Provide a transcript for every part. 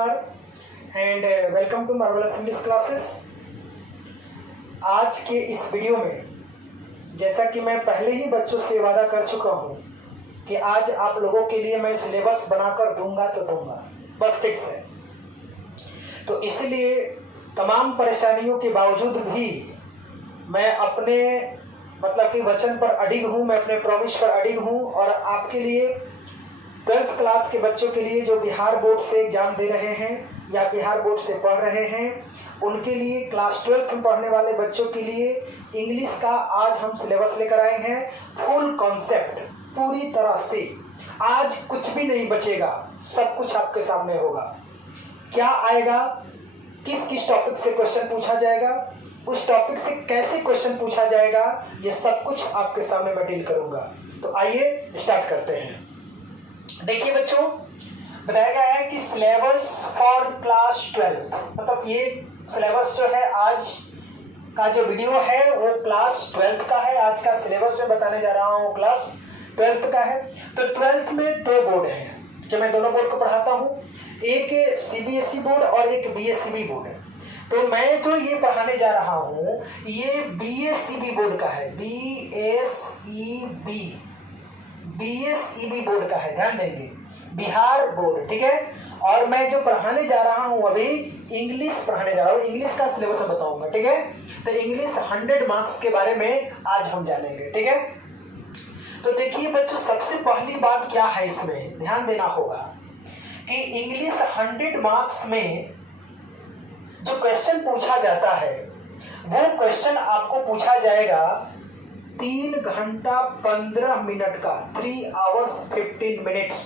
Kumar and welcome to Marvelous English Classes। आज के इस वीडियो में जैसा कि मैं पहले ही बच्चों से वादा कर चुका हूँ कि आज आप लोगों के लिए मैं सिलेबस बनाकर दूंगा तो दूंगा, बस फिक्स है। तो इसलिए तमाम परेशानियों के बावजूद भी मैं अपने मतलब कि वचन पर अडिग हूँ, मैं अपने प्रॉमिस पर अडिग हूँ और आपके लिए 12th क्लास के बच्चों के लिए जो बिहार बोर्ड से एग्जाम दे रहे हैं या बिहार बोर्ड से पढ़ रहे हैं, उनके लिए क्लास 12th में पढ़ने वाले बच्चों के लिए इंग्लिश का आज हम सिलेबस लेकर आए हैं। फुल कॉन्सेप्ट पूरी तरह से, आज कुछ भी नहीं बचेगा, सब कुछ आपके सामने होगा। क्या आएगा, किस किस टॉपिक से क्वेश्चन पूछा जाएगा, उस टॉपिक से कैसे क्वेश्चन पूछा जाएगा, ये सब कुछ आपके सामने मैं डील करूंगा। तो आइए स्टार्ट करते हैं। देखिए बच्चों, बताया गया है कि सिलेबस फॉर क्लास 12, मतलब ये सिलेबस जो है आज का जो वीडियो है वो क्लास 12th का है। आज का सिलेबस जो बताने जा रहा हूँ क्लास 12th का है। तो 12th में दो बोर्ड हैं जो मैं दोनों बोर्ड को पढ़ाता हूँ, एक CBSE बोर्ड और एक BSEB बोर्ड है। तो मैं जो ये पढ़ाने जा रहा हूँ ये BSEB बोर्ड का है, BSEB बोर्ड का है, ध्यान देंगे, बिहार बोर्ड, ठीक है। और मैं जो पढ़ाने जा रहा हूँ अभी इंग्लिश पढ़ाने जा रहा हूँ, इंग्लिश का सिलेबस बताऊंगा, ठीक है। तो इंग्लिश 100 मार्क्स के बारे में आज हम जानेंगे, ठीक है। तो देखिए बच्चों, सबसे पहली बात क्या है, इसमें ध्यान देना होगा कि इंग्लिश 100 मार्क्स में जो क्वेश्चन पूछा जाता है वो क्वेश्चन आपको पूछा जाएगा 3 घंटा 15 मिनट का, 3 hours 15 minutes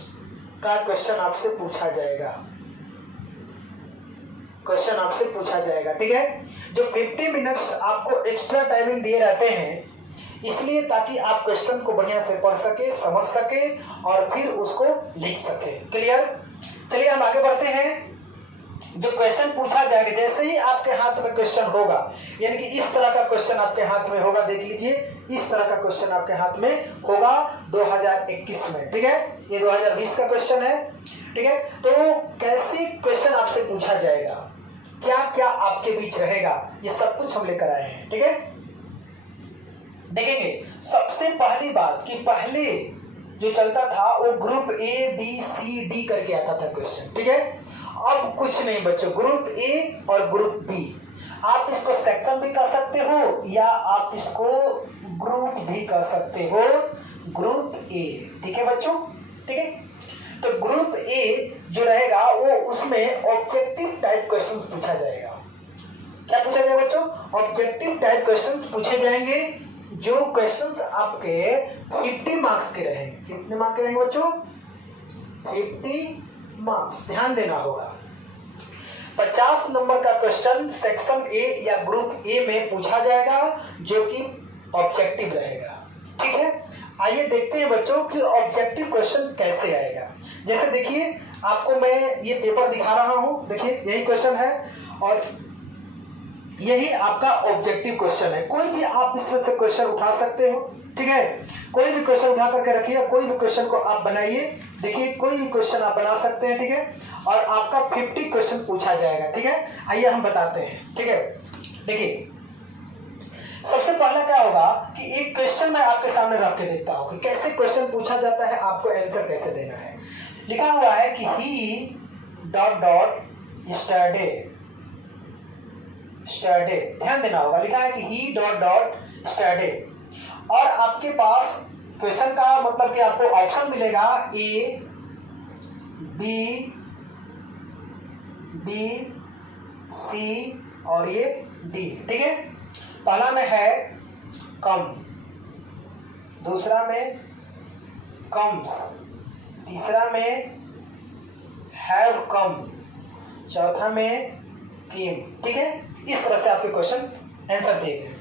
का क्वेश्चन आपसे पूछा जाएगा, क्वेश्चन आपसे पूछा जाएगा, ठीक है। जो 50 मिनट्स आपको एक्स्ट्रा टाइमिंग दिए रहते हैं इसलिए ताकि आप क्वेश्चन को बढ़िया से पढ़ सके, समझ सके और फिर उसको लिख सके। क्लियर? चलिए हम आगे बढ़ते हैं। जो क्वेश्चन पूछा जाएगा, जैसे ही आपके हाथ में क्वेश्चन होगा, यानी कि इस तरह का क्वेश्चन आपके हाथ में होगा, देख लीजिए इस तरह का क्वेश्चन आपके हाथ में होगा 2021 में, ठीक है। ये 2020 का क्वेश्चन है, ठीक है। तो कैसे क्वेश्चन आपसे पूछा जाएगा, क्या क्या आपके बीच रहेगा, ये सब कुछ हम लेकर आए हैं, ठीक है। देखेंगे सबसे पहली बात कि पहले जो चलता था वो ग्रुप ABCD करके आता था क्वेश्चन, ठीक है। अब कुछ नहीं बच्चों, ग्रुप A और ग्रुप B, आप इसको सेक्शन भी कर सकते हो या आप इसको ग्रुप भी कर सकते हो, ग्रुप A, ठीक है बच्चों, ठीक है। तो ग्रुप A जो रहेगा वो उसमें ऑब्जेक्टिव टाइप क्वेश्चन पूछा जाएगा। क्या पूछा जाएगा बच्चों? ऑब्जेक्टिव टाइप क्वेश्चन पूछे जाएंगे, जो क्वेश्चंस आपके 50 मार्क्स के रहेंगे। कितने मार्क्स के रहेंगे बच्चों? 50 मार्क्स, ध्यान देना होगा। 50 नंबर का क्वेश्चन सेक्शन A या ग्रुप A में पूछा जाएगा जो कि ऑब्जेक्टिव रहेगा, ठीक है। आइए देखते हैं बच्चों कि ऑब्जेक्टिव क्वेश्चन कैसे आएगा। जैसे देखिए आपको मैं ये पेपर दिखा रहा हूं, देखिए यही क्वेश्चन है और यही आपका ऑब्जेक्टिव क्वेश्चन है। कोई भी आप इसमें से क्वेश्चन उठा सकते हो, ठीक है। कोई भी क्वेश्चन उठा करके रखिए, कोई भी क्वेश्चन को आप बनाइए, देखिए कोई भी क्वेश्चन आप बना सकते हैं, ठीक है। और आपका 50 क्वेश्चन पूछा जाएगा, ठीक है। आइए हम बताते हैं, ठीक है। देखिए सबसे पहला क्या होगा कि एक क्वेश्चन मैं आपके सामने रख के देखता हूं कि कैसे क्वेश्चन पूछा जाता है, आपको आंसर कैसे देना है। लिखा हुआ है कि ही डॉट डॉट स्टडी, ध्यान देना होगा, लिखा है कि ही डॉट डॉट स्टडी और आपके पास क्वेश्चन का मतलब कि आपको ऑप्शन मिलेगा A, B, C और ये D, ठीक है। पहला में है कम, दूसरा में कम्स, तीसरा में हैव कम, चौथा में केम, ठीक है। इस तरह से आपके क्वेश्चन आंसर दिए गए।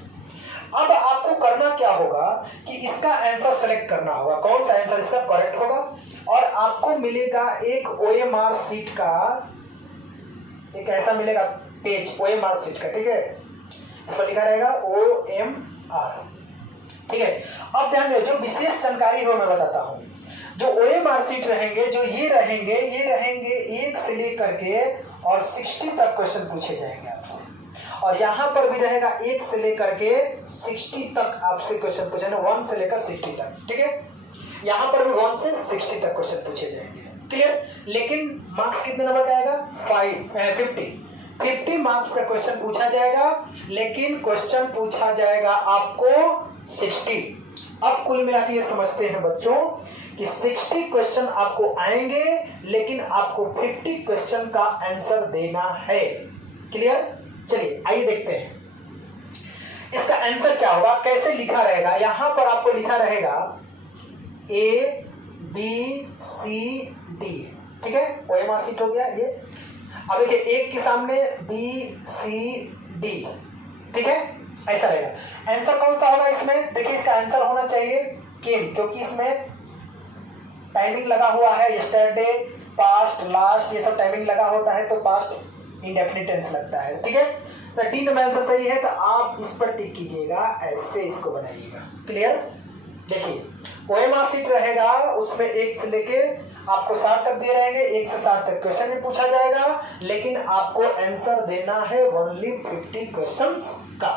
अब आपको करना क्या होगा कि इसका आंसर सेलेक्ट करना होगा, कौन सा आंसर इसका करेक्ट होगा, और आपको मिलेगा एक OMR शीट का, एक ऐसा मिलेगा पेज OMR शीट का, ठीक है। इस पर लिखा रहेगा OMR, ठीक है। अब ध्यान दो, जो विशेष जानकारी हो मैं बताता हूं। जो OMR शीट रहेंगे, जो ये रहेंगे 1 से लेकर के और 60 तक क्वेश्चन पूछे जाएंगे आपसे। और यहाँ पर भी रहेगा 1 से लेकर के 60 तक आपसे क्वेश्चन पूछे, 1 से लेकर 60 तक, ठीक है। यहाँ पर भी 1 से 60 तक क्वेश्चन पूछे जाएंगे, क्लियर। लेकिन मार्क्स कितने नंबर का आएगा? 50 मार्क्स का क्वेश्चन पूछा जाएगा, लेकिन क्वेश्चन पूछा जाएगा आपको 60। अब कुल मिला के ये समझते हैं बच्चों कि 60 क्वेश्चन आपको आएंगे, लेकिन आपको 50 क्वेश्चन का आंसर देना है, क्लियर। चलिए आइए देखते हैं इसका आंसर क्या होगा, कैसे लिखा रहेगा। यहां पर आपको लिखा रहेगा ABCD, ठीक है, OMR शीट हो गया ये। अब देखिए एक के सामने BCD, ठीक है, ऐसा रहेगा। आंसर कौन सा होगा इसमें? देखिए इसका आंसर होना चाहिए केम, क्योंकि इसमें टाइमिंग लगा हुआ है, यस्टरडे, पास्ट, लास्ट, ये सब टाइमिंग लगा होता है, तो पास्ट इंडेफिनिट टेंस लगता है, ठीक है। तो डी नंबर आंसर सही है, तो आप इस पर टिक कीजिएगा, ऐसे इसको बनाइएगा, क्लियर। देखिए OMR शीट रहेगा, उसमें 1 से लेके आपको 60 तक दे रहेंगे, 1 से 60 तक क्वेश्चन भी पूछा जाएगा, लेकिन आपको आंसर देना है ओनली 50 क्वेश्चंस का,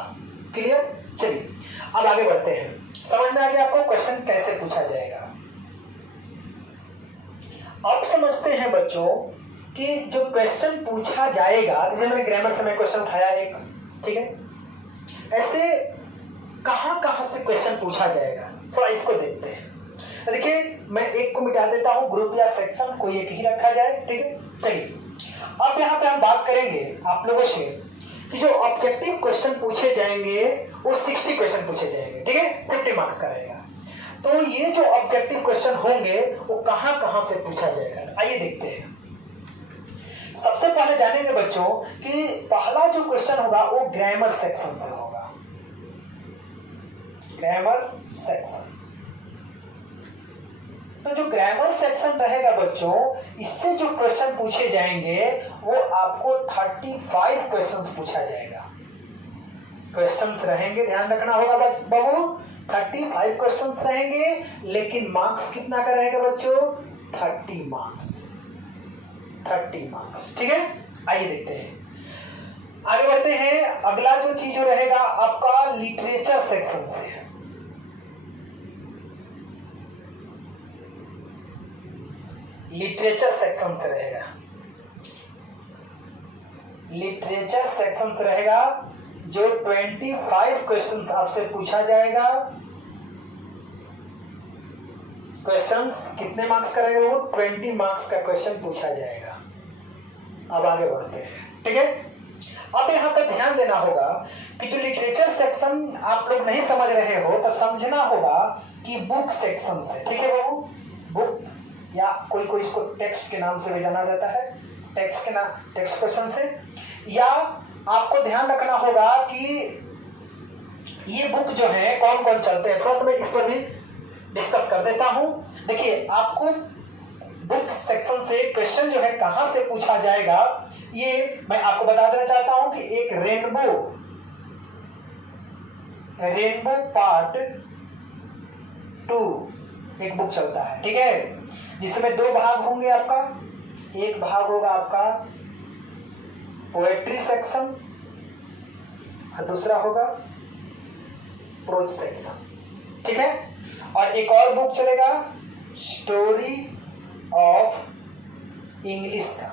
क्लियर। चलिए अब आगे बढ़ते हैं, समझ में आ गया आपको क्वेश्चन कैसे पूछा जाएगा। अब समझते हैं बच्चों कि जो क्वेश्चन पूछा जाएगा, जैसे मैंने ग्रामर से मैं क्वेश्चन उठाया एक, ठीक है, ऐसे कहां से क्वेश्चन पूछा जाएगा, थोड़ा इसको देखते हैं। देखिए मैं एक को मिटा देता हूं, ग्रुप या सेक्शन कोई एक ही रखा जाए, ठीक है। चलिए अब यहाँ पे हम बात करेंगे आप लोगों से कि जो ऑब्जेक्टिव क्वेश्चन पूछे जाएंगे वो 60 क्वेश्चन पूछे जाएंगे, ठीक है, 50 मार्क्स का रहेगा। तो ये जो ऑब्जेक्टिव क्वेश्चन होंगे वो कहां से पूछा जाएगा, आइए देखते हैं। सबसे पहले जानेंगे बच्चों कि पहला जो क्वेश्चन होगा वो ग्रामर सेक्शन से होगा, ग्रामर सेक्शन। तो जो ग्रामर सेक्शन रहेगा बच्चों, इससे जो क्वेश्चन पूछे जाएंगे वो आपको 35 क्वेश्चंस पूछा जाएगा। क्वेश्चंस रहेंगे, ध्यान रखना होगा बाबू, 35 क्वेश्चंस रहेंगे, लेकिन मार्क्स कितना का रहेगा बच्चों? 30 मार्क्स, 30 मार्क्स, ठीक है। आइए देखते हैं, आगे बढ़ते हैं। अगला जो चीज रहेगा आपका लिटरेचर सेक्शन से है। लिटरेचर सेक्शन से रहेगा, लिटरेचर सेक्शन से रहेगा, जो 25 क्वेश्चंस आपसे पूछा जाएगा। क्वेश्चंस कितने मार्क्स का रहेगा? वो 20 मार्क्स का क्वेश्चन पूछा जाएगा। अब आगे बढ़ते हैं, ठीक है। अब यहाँ पर ध्यान देना होगा कि जो लिटरेचर सेक्शन आप लोग नहीं समझ रहे हो तो समझना होगा कि बुक सेक्शन से, ठीक है बाबू, बुक या कोई इसको टेक्स्ट के नाम से भी जाना जाता है, टेक्स्ट क्वेश्चन से। या आपको ध्यान रखना होगा कि ये बुक जो है कौन कौन चलते हैं, थोड़ा सा मैं इस पर भी डिस्कस कर देता हूं। देखिए आपको बुक सेक्शन से क्वेश्चन जो है कहां से पूछा जाएगा, ये मैं आपको बता देना चाहता हूं कि एक रेनबो पार्ट 2 एक बुक चलता है, ठीक है, जिसमें 2 भाग होंगे आपका। एक भाग होगा आपका पोएट्री सेक्शन और दूसरा होगा प्रोज सेक्शन, ठीक है। और एक और बुक चलेगा स्टोरी ऑफ इंग्लिश का,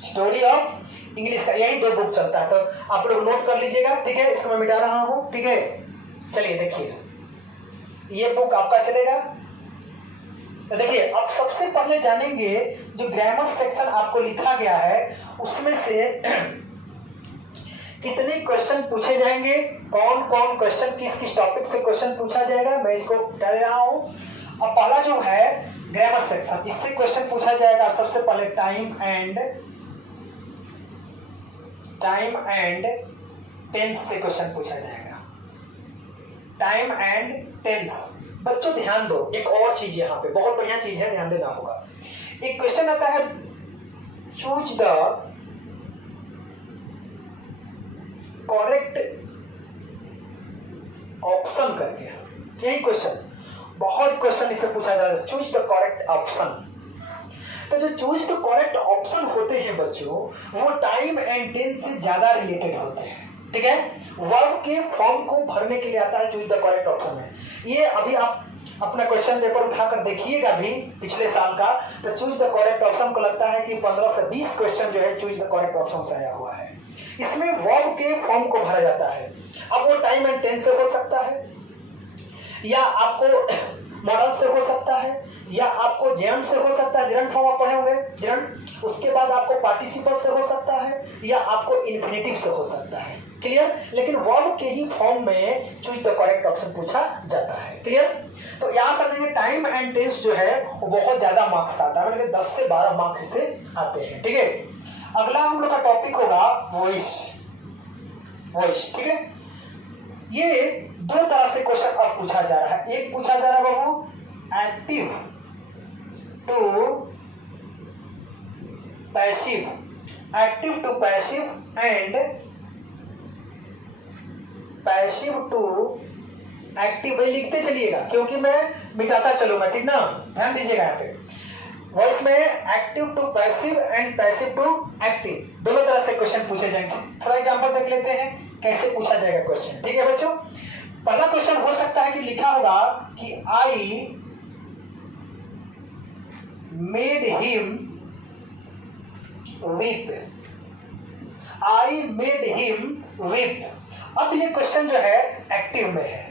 स्टोरी ऑफ इंग्लिश का, यही 2 बुक चलता है। तो आप लोग नोट कर लीजिएगा, ठीक है, इसको मैं मिटा रहा हूं, ठीक है। चलिए देखिए ये बुक आपका चलेगा। तो देखिए अब सबसे पहले जानेंगे जो ग्रामर सेक्शन आपको लिखा गया है उसमें से कितने क्वेश्चन पूछे जाएंगे, कौन कौन क्वेश्चन किस टॉपिक से क्वेश्चन पूछा जाएगा, मैं इसको डाल रहा हूं। अब पहला जो है ग्रामर सेक्शन, इससे क्वेश्चन पूछा जाएगा सबसे पहले टाइम एंड टेंस से क्वेश्चन पूछा जाएगा, टाइम एंड टेंस। बच्चों ध्यान दो, एक और चीज यहाँ पे बहुत बढ़िया चीज है, ध्यान देना होगा। एक क्वेश्चन आता है चूज द करेक्ट ऑप्शन करके, यही क्वेश्चन, बहुत क्वेश्चन इससे पूछा जाता है, चूज द करेक्ट ऑप्शन। तो जो चूज द करेक्ट ऑप्शन होते हैं बच्चों, वो टाइम एंड टेंस से ज्यादा रिलेटेड होते हैं, ठीक है। वर्ब के फॉर्म को भरने के लिए आता है चूज द करेक्ट ऑप्शन में। ये अभी आप अपना क्वेश्चन पेपर उठाकर देखिएगा भी पिछले साल का, तो चूज द करेक्ट ऑप्शन को लगता है कि 15 से 20 क्वेश्चन जो है चूज द करेक्ट ऑप्शन से आया हुआ है। इसमें वर्ब के फॉर्म को भरा जाता है। अब वो टाइम एंड टेंस से हो सकता है, या आपको मॉडल से हो सकता है, या आपको जेरंड से हो सकता है, जेरंड फॉर्म आप पढ़े होंगे जेरंड, उसके बाद आपको पार्टिसिपल से हो सकता है, या आपको इन्फिनेटिव से हो सकता है, क्लियर। लेकिन वर्ब के ही फॉर्म में चूज द करेक्ट ऑप्शन पूछा जाता है, क्लियर। तो यहाँ समझिए टाइम एंड टेंस जो है वो बहुत ज्यादा मार्क्स आता है, मतलब 10 से 12 मार्क्स से आते हैं, ठीक है। अगला हम लोग का टॉपिक होगा वॉइस, वॉइस, ठीक है। ये दो तरह से क्वेश्चन अब पूछा जा रहा है। एक पूछा जा रहा है बाबू active to passive, active to passive and passive to active. भाई लिखते चलिएगा क्योंकि मैं मिटाता चलूंगा, ठीक ना, ध्यान दीजिएगा यहाँ पे। वॉइस में active to passive and passive to active दोनों तरह से क्वेश्चन पूछे जाएंगे। थोड़ा एग्जांपल देख लेते हैं कैसे पूछा जाएगा क्वेश्चन, ठीक है बच्चों। पहला क्वेश्चन हो सकता है कि लिखा होगा कि I made him weep, I made him weep. अब ये क्वेश्चन जो है एक्टिव में है,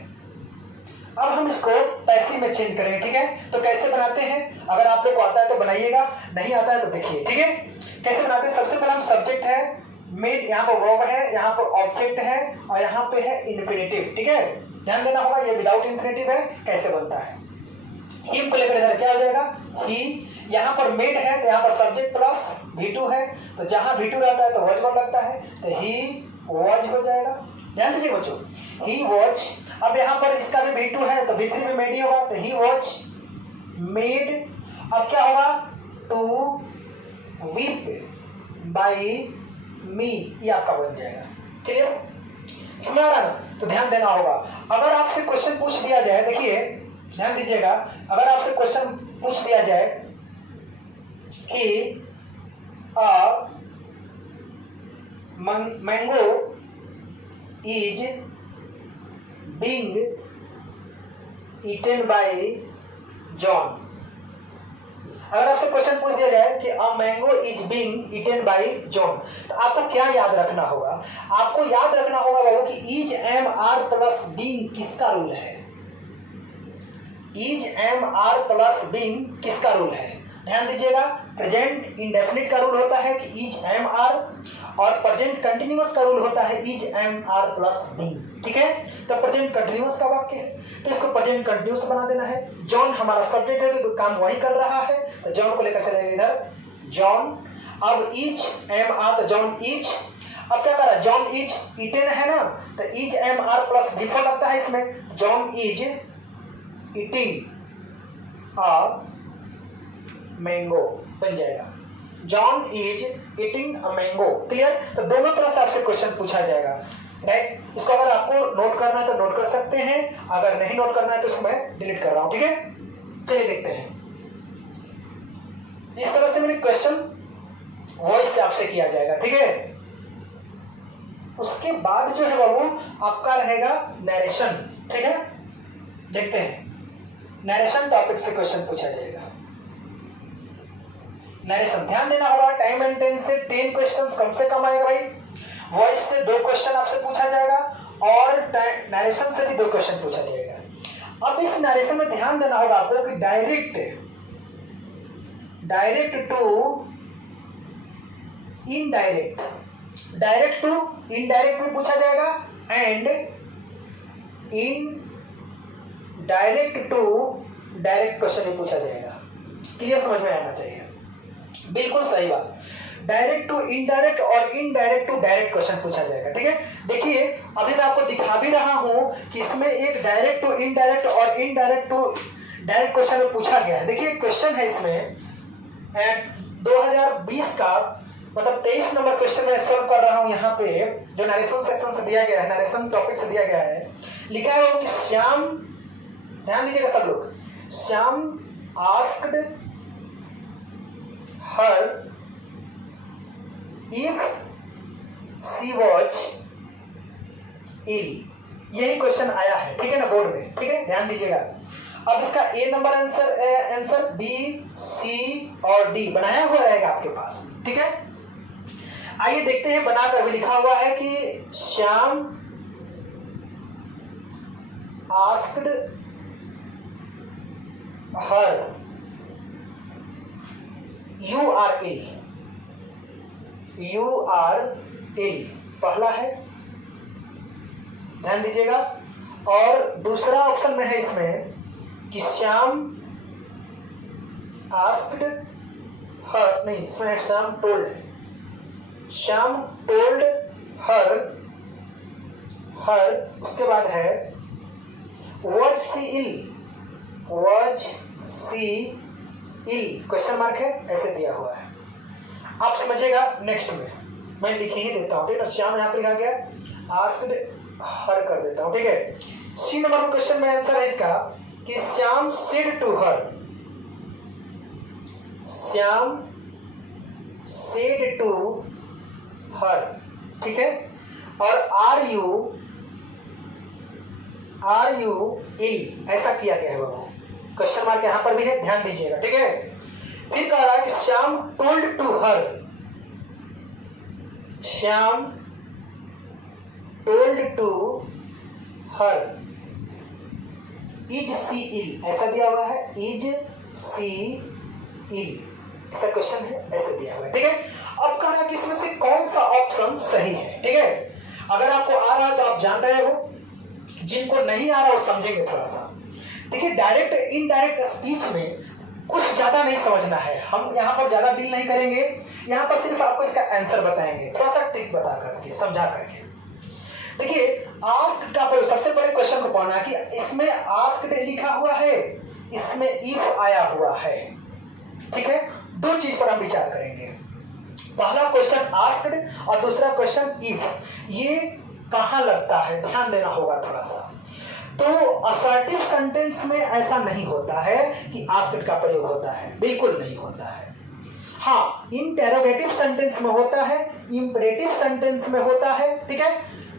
अब हम इसको पैसिव में चेंज करेंगे, ठीक है। तो कैसे बनाते हैं, अगर आप लोग को आता है तो बनाइएगा, नहीं आता है तो देखिए, ठीक है। कैसे बनाते हैं, सबसे पहले हम सब्जेक्ट है, मेड यहाँ पर वर्ब है, यहाँ पर ऑब्जेक्ट है, और यहाँ पे है इन्फिनेटिव, ठीक है। ध्यान देना होगा ये विदाउट इन्फिनेटिव है, कैसे बनता है। हिम को लेकर इधर क्या हो जाएगा, ही। यहाँ पर मेड है तो यहाँ पर सब्जेक्ट प्लस V2 है, तो जहां V2 रहता है तो वॉज वर्ब लगता है, तो ही वॉज हो जाएगा। ध्यान दीजिए बच्चों, ही वॉज। अब यहाँ पर इसका भी V2 है तो V3 में मेड ही होगा, तो ही वॉज मेड। अब क्या होगा, टू वीप बाई मी, ये आपका बन जाएगा, क्लियर, समझ आ रहा है ना। तो ध्यान देना होगा, अगर आपसे क्वेश्चन पूछ दिया जाए, देखिए ध्यान दीजिएगा, अगर आपसे क्वेश्चन पूछ दिया जाए कि mango is being eaten by John. अगर आपसे क्वेश्चन पूछ दिया जाए कि a mango is being eaten by John, तो आपको क्या याद रखना होगा, आपको याद रखना होगा बाबू कि is am are plus being किसका रूल है, is am are plus being किसका रूल है। ध्यान दीजिएगा, प्रेजेंट इंडेफिनिट का रूल होता है कि इज एम आर, और प्रेजेंट कंटिन्यूअस का रूल होता है is am are plus being, ठीक है। तो प्रेजेंट कंटिन्यूअस का वाक्य है तो इसको प्रेजेंट कंटिन्यूअस बना देना है। जॉन हमारा सब्जेक्ट है तो काम वही कर रहा है, तो जॉन को लेकर चलेगा इधर जॉन। अब इज एम आर, तो जॉन इज। अब क्या कर रहा है, जॉन इज ईटेन है ना, तो is am are plus before लगता है इसमें, John is eating a mango बन जाएगा, John is eating a mango, clear. तो दोनों तरह से आपसे क्वेश्चन पूछा जाएगा, राइट। इसको अगर आपको नोट करना है तो नोट कर सकते हैं, अगर नहीं नोट करना है तो इसको मैं डिलीट कर रहा हूं, ठीक है। चलिए देखते हैं, इस तरह से मेरे क्वेश्चन वॉइस से आपसे किया जाएगा, ठीक है। उसके बाद जो है बाबू आपका रहेगा नरेशन, ठीक है। देखते हैं, नरेशन टॉपिक से क्वेश्चन पूछा जाएगा। नरेशन, ध्यान देना होगा, टाइम एंड टेंस से 10 क्वेश्चंस कम से कम आएगा भाई। वॉइस से 2 क्वेश्चन आपसे पूछा जाएगा, और नरेशन से भी 2 क्वेश्चन पूछा जाएगा। अब इस नरेशन में ध्यान देना होगा आपको कि direct to indirect, direct to indirect भी पूछा जाएगा, and indirect to direct question भी पूछा जाएगा। क्लियर, समझ में आना चाहिए, बिल्कुल सही बात। डायरेक्ट टू इनडायरेक्ट और इनडायरेक्ट टू डायरेक्ट क्वेश्चन पूछा जाएगा, ठीक है। देखिए अभी मैं आपको दिखा भी रहा हूं कि इसमें एक डायरेक्ट टू इनडायरेक्ट और इनडायरेक्ट टू डायरेक्ट क्वेश्चन में पूछा गया है। देखिए क्वेश्चन है इसमें 2020 का, मतलब 23 नंबर क्वेश्चन मैं सॉल्व कर रहा हूं यहाँ पे, जो नरेशन सेक्शन से दिया गया है, नरेशन टॉपिक से दिया गया है। लिखा है कि श्याम ध्यान दीजिएगा सब लोग। Shyam asked her if she was ill, यही क्वेश्चन आया है, ठीक है ना, बोर्ड में, ठीक है, ध्यान दीजिएगा। अब इसका ए नंबर आंसर बी, सी और डी बनाया हुआ रहेगा आपके पास, ठीक है। आइए देखते हैं, बनाकर भी लिखा हुआ है कि Shyam asked her you are ill, you are ill पहला है, ध्यान दीजिएगा। और दूसरा ऑप्शन में है इसमें कि श्याम आस्क्ड हर, नहीं इसमें श्याम टोल्ड है, श्याम टोल्ड हर, उसके बाद है was she ill, was she ill question mark है, ऐसे दिया हुआ है, आप समझिएगा। नेक्स्ट में मैं लिख ही देता हूं, ठीक है, श्याम यहां पर लिखा गया, आस्क्ड हर कर देता हूं, ठीक है। सी नंबर क्वेश्चन में आंसर है इसका कि Shyam said to her, Shyam said to her, ठीक है। और आर यू इल ऐसा किया गया है, वो क्वेश्चन मार्क यहां पर भी है, ध्यान दीजिएगा, ठीक है। फिर कह रहा है कि Shyam told to her, Shyam told to her is she ill, ऐसा दिया हुआ है, इज सी इल ऐसा क्वेश्चन है, ऐसे दिया हुआ है, ठीक है। अब कह रहा है कि इसमें से कौन सा ऑप्शन सही है, ठीक है। अगर आपको आ रहा है तो आप जान रहे हो, जिनको नहीं आ रहा वो समझेंगे थोड़ा सा। देखिए, डायरेक्ट इनडायरेक्ट स्पीच में कुछ ज्यादा नहीं समझना है, हम यहाँ पर ज्यादा डील नहीं करेंगे, यहाँ पर सिर्फ आपको इसका आंसर बताएंगे, थोड़ा सा ट्रिक बता करके, समझा करके। देखिए, आस्क्ड का सबसे बड़े क्वेश्चन को पढ़ना है कि इसमें आस्क्ड लिखा हुआ है, इसमें इफ आया हुआ है, ठीक है। दो चीज पर हम विचार करेंगे, पहला क्वेश्चन आस्क्ड और दूसरा क्वेश्चन इफ, ये कहां लगता है, ध्यान देना होगा थोड़ा सा। तो असर्टिव सेंटेंस में ऐसा नहीं होता है कि आस्क्ड का प्रयोग होता है, बिल्कुल नहीं होता है। हाँ, इंटेरोगेटिव सेंटेंस में होता है, इंपरेटिव सेंटेंस में होता है, ठीक है,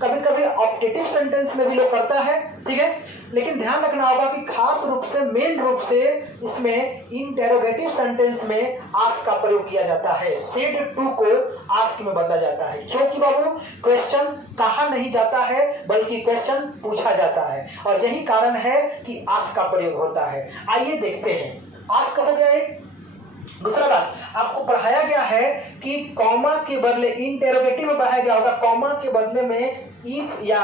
कभी कभी ऑप्टेटिव सेंटेंस में भी लोग करता है, ठीक है। लेकिन ध्यान रखना होगा कि खास रूप से, मेन रूप से इसमें इंटेरोगेटिव सेंटेंस में आस्क का प्रयोग किया जाता है, सेड टू को आस्क में बदला जाता है, क्योंकि बाबू क्वेश्चन कहा नहीं जाता है बल्कि क्वेश्चन पूछा जाता है, और यही कारण है कि आस्क का प्रयोग होता है। आइए देखते हैं, आस्क हो गया एक। दूसरा बात, आपको पढ़ाया गया है कि कॉमा के बदले, इंटेरोगेटिव में पढ़ाया गया होगा, कॉमा के बदले में इफ या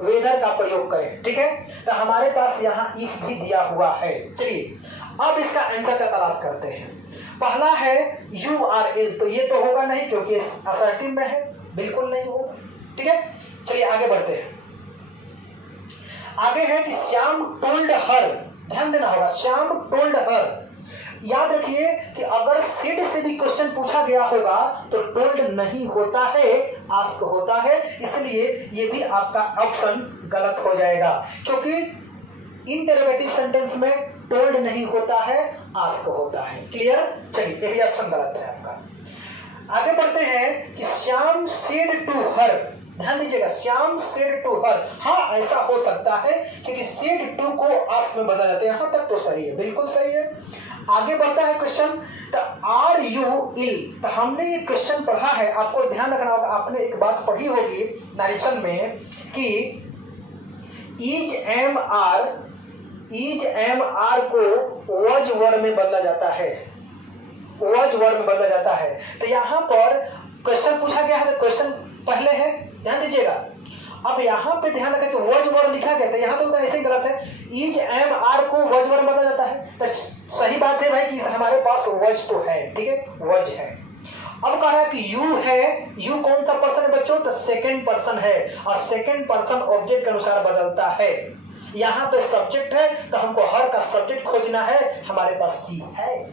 वेदर का प्रयोग करें, ठीक है। तो हमारे पास यहाँ इफ भी दिया हुआ है। चलिए अब इसका आंसर का तलाश करते हैं। पहला है यू आर इज, तो ये तो होगा नहीं क्योंकि असर्टिव में है, बिल्कुल नहीं होगा, ठीक है। चलिए आगे बढ़ते हैं। आगे है कि श्याम टोल्ड हर, ध्यान देना होगा, श्याम टोल्ड हर। याद रखिए कि अगर सेड से भी क्वेश्चन पूछा गया होगा तो टोल्ड नहीं होता है, आस्क होता है, इसलिए ये भी आपका ऑप्शन गलत हो जाएगा, क्योंकि इंटरोगेटिव सेंटेंस में टोल्ड नहीं होता है, आस्क होता है। क्लियर? चलिए ये भी ऑप्शन गलत है आपका। आगे बढ़ते हैं कि श्याम सेड टू हर, ध्यान दीजिएगा, श्याम सेड टू हर, हाँ ऐसा हो सकता है क्योंकि सेड टू को आस्क में बदला जाता है, यहां तक तो सही है, बिल्कुल सही है। आगे बढ़ता है क्वेश्चन, तो आर यू इल, तो हमने ये क्वेश्चन पढ़ा है, आपको ध्यान रखना होगा, आपने एक बात पढ़ी होगी नरेशन में कि इज एम आर को वॉज वर्ड में बदला जाता है, वॉज वर्ड में बदला जाता है। तो यहाँ पर क्वेश्चन पूछा गया है, तो क्वेश्चन पहले है, ध्यान दीजिएगा। अब यहाँ पे ध्यान रखा कि वॉज वर्ड लिखा गया था, यहाँ तो ऐसे ही गलत है, इज एम आर को वॉज वर्ड बदला जाता है, तो सही बात है भाई कि हमारे पास वॉज तो है, ठीक है, वॉज है। अब कह रहा है कि यू है, यू कौन सा पर्सन है बच्चों, तो सेकंड पर्सन है, और सेकंड पर्सन ऑब्जेक्ट के अनुसार बदलता है। यहाँ पे सब्जेक्ट है तो हमको हर का सब्जेक्ट खोजना है, हमारे पास सी है,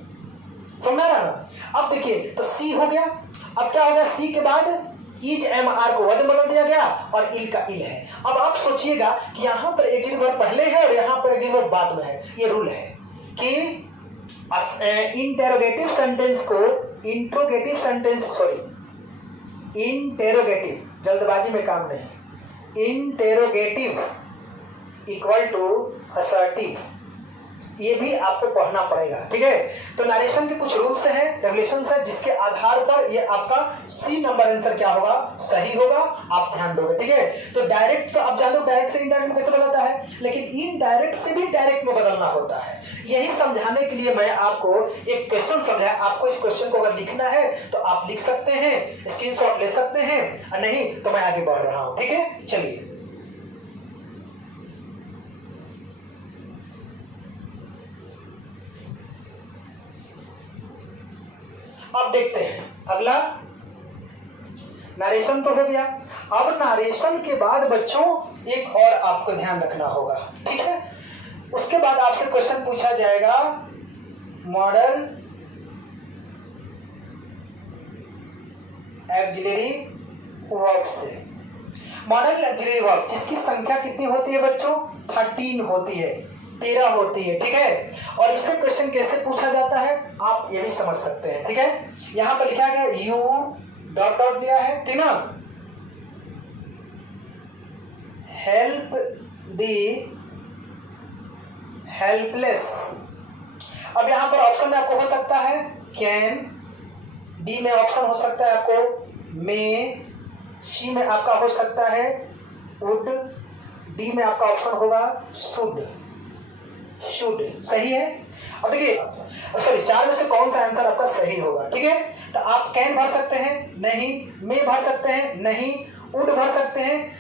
समझा रहा ना। अब देखिए, तो सी हो गया, अब क्या हो गया, सी के बाद ईज एम आर को वजन बदल दिया गया और इल का इल है। अब आप सोचिएगा कि यहाँ पर ऑक्सिलरी वर्ब पहले है और यहाँ पर ऑक्सिलरी वर्ब बाद में है। ये रूल है कि इंटेरोगेटिव सेंटेंस को इंटेरोगेटिव जल्दबाजी में काम नहीं, इंटेरोगेटिव इक्वल टू असर्टिव, ये भी आपको पढ़ना पड़ेगा, ठीक है। तो नरेशन के कुछ रूल्स हैं, रेगुलेशंस हैं, जिसके आधार पर ये आपका सी नंबर आंसर क्या होगा, सही होगा, आप ध्यान दोगे, ठीक है। तो डायरेक्ट तो आप जानते हो डायरेक्ट से इनडायरेक्ट में कैसे बदलता है, लेकिन इनडायरेक्ट से भी डायरेक्ट में बदलना होता है। यही समझाने के लिए मैं आपको एक क्वेश्चन समझाया। आपको इस क्वेश्चन को अगर लिखना है तो आप लिख सकते हैं, स्क्रीनशॉट ले सकते हैं, और नहीं तो मैं आगे बढ़ रहा हूं, ठीक है। चलिए अब देखते हैं अगला। नरेशन तो हो गया। अब नरेशन के बाद बच्चों एक और आपको ध्यान रखना होगा, ठीक है। उसके बाद आपसे क्वेश्चन पूछा जाएगा मॉडल ऑक्सिलरी वर्ब से। मॉडल ऑक्सिलरी वर्ब जिसकी संख्या कितनी होती है बच्चों, 13 होती है, 13 होती है, ठीक है। और इससे क्वेश्चन कैसे पूछा जाता है आप ये भी समझ सकते हैं, ठीक है। यहां पर लिखा गया यू डॉट डॉट दिया है, ठीक ना, हेल्प द हेल्पलेस। अब यहां पर ऑप्शन में आपको हो सकता है कैन, डी में ऑप्शन हो सकता है आपको मे, सी में आपका हो सकता है वुड, डी में आपका ऑप्शन होगा शुड। सही है। अब देखिए सॉरी 4 में से कौन सा आंसर आपका सही होगा, ठीक है। तो आप कैन भर सकते हैं, नहीं, मे भर सकते हैं, नहीं, वुड भर सकते हैं,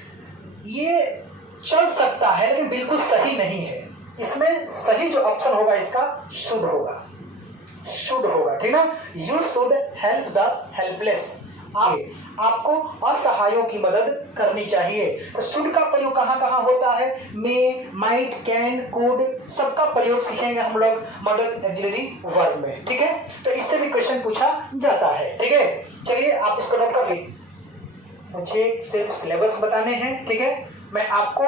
ये चल सकता है लेकिन बिल्कुल सही नहीं है। इसमें सही जो ऑप्शन होगा इसका शुड होगा, ठीक ना। You should help the helpless, आपको असहायों की मदद करनी चाहिए। तो शुड का प्रयोग कहां कहां होता है, मे, माइट, कैन, कुड, सबका प्रयोग सीखेंगे हम लोग मॉडल ऑक्सिलरी वर्ब में, ठीक है। तो इससे भी क्वेश्चन पूछा जाता है, ठीक है। चलिए आप इसको नोट कर लीजिए। मुझे सिर्फ सिलेबस बताने हैं, ठीक है। मैं आपको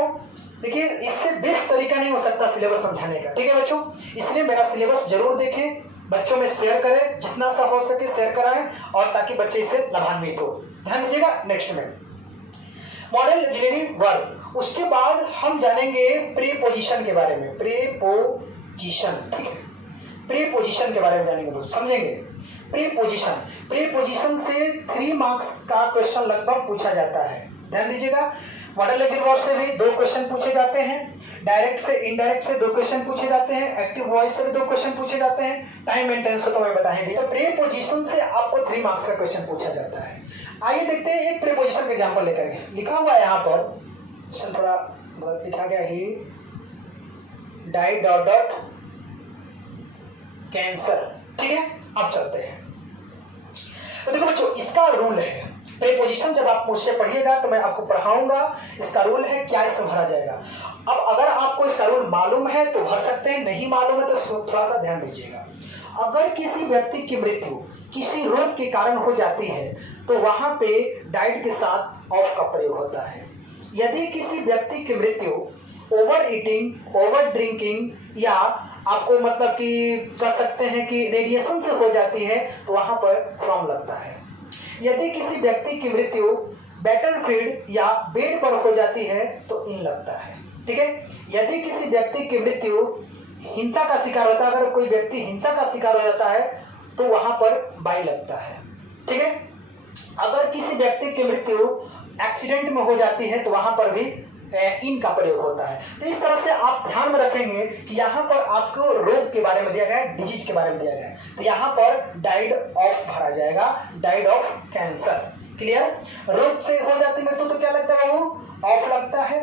देखिए इससे बेस्ट तरीका नहीं हो सकता सिलेबस समझाने का, ठीक है बच्चों। इसलिए मेरा सिलेबस जरूर देखें, बच्चों में शेयर करें, जितना सा हो सके शेयर कराएं, और ताकि बच्चे इससे लाभान्वित हो। ध्यान दीजिएगा। नेक्स्ट में मॉडल ऑक्सिलरी वर्ब, उसके बाद हम जानेंगे प्रीपोजिशन के बारे में। प्रीपोजिशन, ठीक है, प्रीपोजिशन के बारे में जानेंगे, समझेंगे। प्रीपोजिशन से 3 मार्क्स का क्वेश्चन लगभग पूछा जाता है। ध्यान दीजिएगा। मॉडल ऑक्सिलरी वर्ब से भी 2 क्वेश्चन पूछे जाते हैं, डायरेक्ट से इनडायरेक्ट से 2 क्वेश्चन पूछे जाते हैं, एक्टिव वॉइस से भी 2 क्वेश्चन पूछे जाते हैं, टाइम एंड टेंस तो मैं बता ही दी। तो प्रीपोजिशन से आपको 3 मार्क्स का क्वेश्चन पूछा जाता है। आइए देखते हैं एक प्रीपोजिशन का एग्जांपल लेकर के। लिखा हुआ है यहाँ पर, थोड़ा गलत लिखा गया, he died dot dot cancer, ठीक है। अब चलते हैं। तो देखो बच्चों इसका रूल है, प्रीपोजिशन जब आप मुझसे पढ़िएगा तो मैं आपको पढ़ाऊंगा, इसका रूल है क्या इसमें भरा जाएगा। अब अगर आपको इसका रूल मालूम है तो भर सकते हैं, नहीं मालूम है तो थोड़ा सा ध्यान दीजिएगा। अगर किसी व्यक्ति की मृत्यु किसी रोग के कारण हो जाती है तो वहां पे डाइड के साथ ऑफ का प्रयोग होता है। यदि किसी व्यक्ति की मृत्यु ओवर ईटिंग, ओवर ड्रिंकिंग, या आपको मतलब कि कह सकते हैं कि रेडिएशन से हो जाती है तो वहां पर फ्रॉम लगता है। यदि किसी व्यक्ति की मृत्यु बैटलफील्ड या बेड पर हो जाती है तो इन लगता है, ठीक है। यदि किसी व्यक्ति की मृत्यु हिंसा का शिकार होता है, अगर कोई व्यक्ति हिंसा का शिकार हो जाता है तो वहां पर बाई लगता है, ठीक है। अगर किसी व्यक्ति की मृत्यु एक्सीडेंट में हो जाती है तो वहां पर भी इन का प्रयोग होता है। तो इस तरह से आप ध्यान में रखेंगे कि यहाँ पर आपको रोग के बारे में दिया गया है, डिजीज के बारे में दिया गया है, तो यहाँ पर डाइड ऑफ भरा जाएगा, डाइड ऑफ कैंसर। क्लियर। रोग से हो जाती मृत्यु तो क्या लगता है बाबू, ऑफ लगता है।